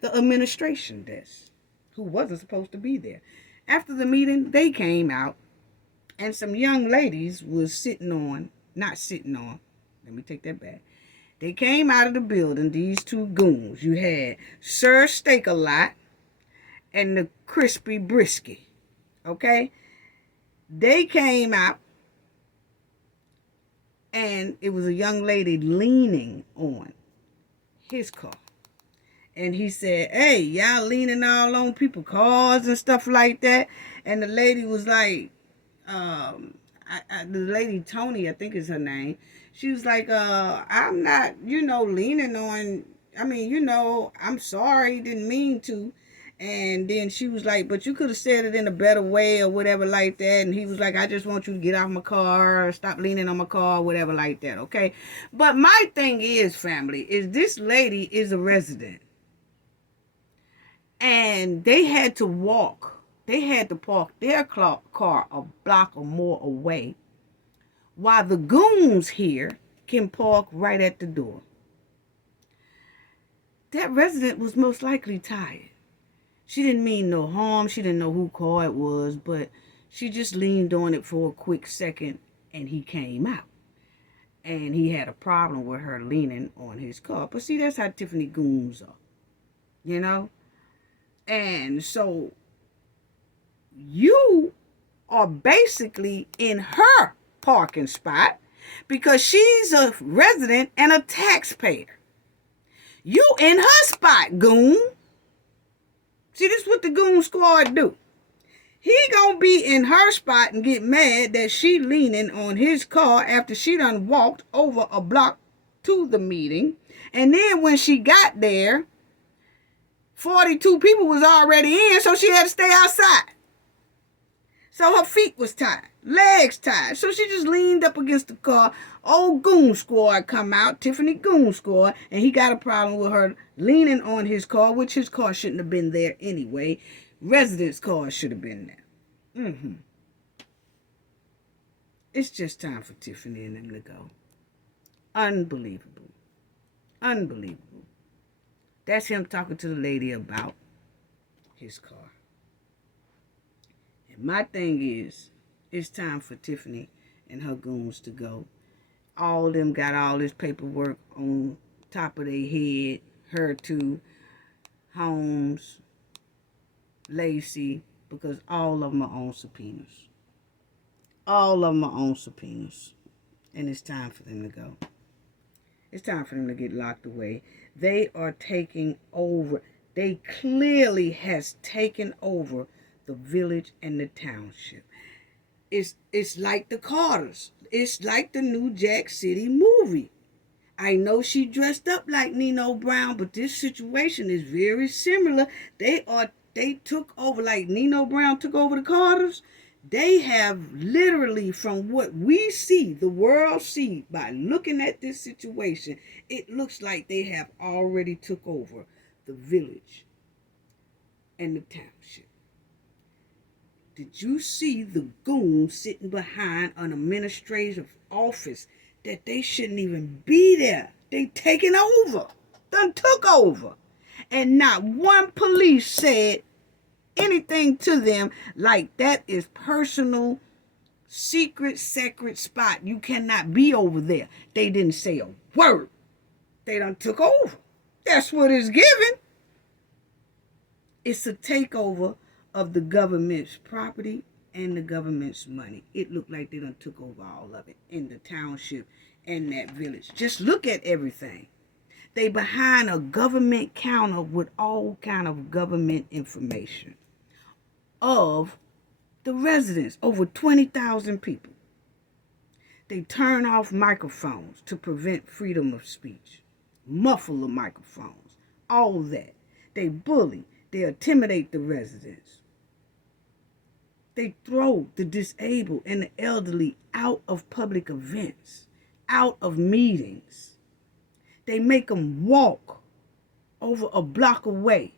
the administration desk, who wasn't supposed to be there. After the meeting, they came out, and some young ladies was let me take that back. They came out of the building, these two goons. You had Sir Steak-A-Lot and the Crispy Brisky. Okay? They came out, and it was a young lady leaning on his car. And he said, hey, y'all leaning all on people's cars and stuff like that. And the lady was like, the lady Tony, I think is her name. She was like, I'm not, leaning on, I'm sorry, didn't mean to. And then she was like, but you could have said it in a better way or whatever like that. And he was like, I just want you to get off my car, or stop leaning on my car, or whatever like that, okay? But my thing is, family, is this lady is a resident. And they had to walk. They had to park their car a block or more away, while the goons here can park right at the door. That resident was most likely tired. She didn't mean no harm. She didn't know whose car it was, but she just leaned on it for a quick second, and he came out. And he had a problem with her leaning on his car. But see, that's how Tiffany goons are, you know? And so you are basically in her parking spot because she's a resident and a taxpayer. You in her spot, goon. See, this is what the goon squad do. He gonna be in her spot and get mad that she leaning on his car after she done walked over a block to the meeting. And then when she got there, 42 people was already in, so she had to stay outside. So her feet was tied, legs tied. So she just leaned up against the car. Old goon squad come out, Tiffany goon squad, and he got a problem with her leaning on his car, which his car shouldn't have been there anyway. Residents' car should have been there. It's just time for Tiffany and them to go. Unbelievable. Unbelievable. That's him talking to the lady about his car. And my thing is, it's time for Tiffany and her goons to go. All of them got all this paperwork on top of their head. Her too. Holmes, Lacey, because all of them are on subpoenas. All of them are on subpoenas. And it's time for them to go. It's time for them to get locked away. They are taking over. They clearly has taken over the village and the township. It's like the Carters. It's like the new Jack City movie. I know she dressed up like Nino Brown, but this situation is very similar. They took over like Nino Brown took over the Carters. They have literally, from what we see, the world see by looking at this situation, it looks like they have already took over the village and the township. Did you see the goons sitting behind an administrative office that they shouldn't even be there? They taken over. Done took over. And not one police said anything to them like that is personal, secret, sacred spot. You cannot be over there. They didn't say a word. They done took over. That's what it's given. It's a takeover of the government's property and the government's money. It looked like they done took over all of it in the township and that village. Just look at everything. They behind a government counter with all kind of government information of the residents, over 20,000 people. They turn off microphones to prevent freedom of speech, muffle the microphones, all that. They bully, they intimidate the residents. They throw the disabled and the elderly out of public events, out of meetings. They make them walk over a block away.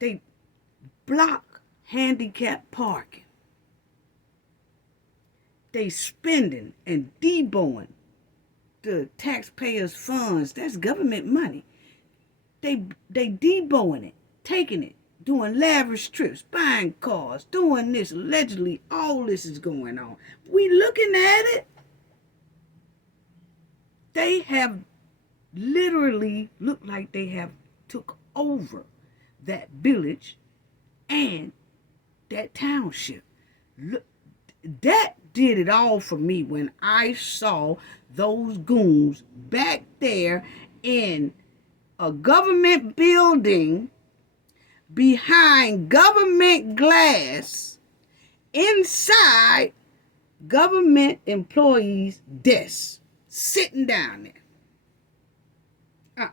They block handicap parking. They spending and deboing the taxpayers' funds. That's government money. They deboing it, taking it, doing lavish trips, buying cars, doing this. Allegedly, all this is going on. We looking at it. They have literally looked like they have took over that village and that township. Look, that did it all for me when I saw those goons back there in a government building behind government glass inside government employees' desks, sitting down there.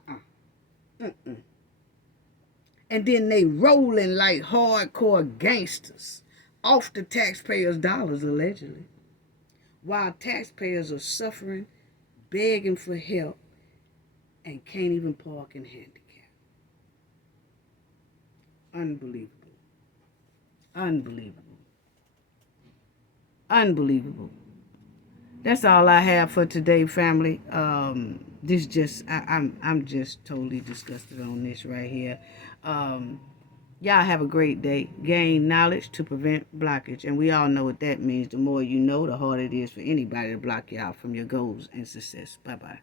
And then they rolling like hardcore gangsters off the taxpayers' dollars, allegedly, while taxpayers are suffering, begging for help, and can't even park in handicap. Unbelievable. Unbelievable. Unbelievable. That's all I have for today, family. I'm just totally disgusted on this right here. Y'all have a great day. Gain knowledge to prevent blockage. And we all know what that means. The more you know, the harder it is for anybody to block you out from your goals and success. Bye-bye.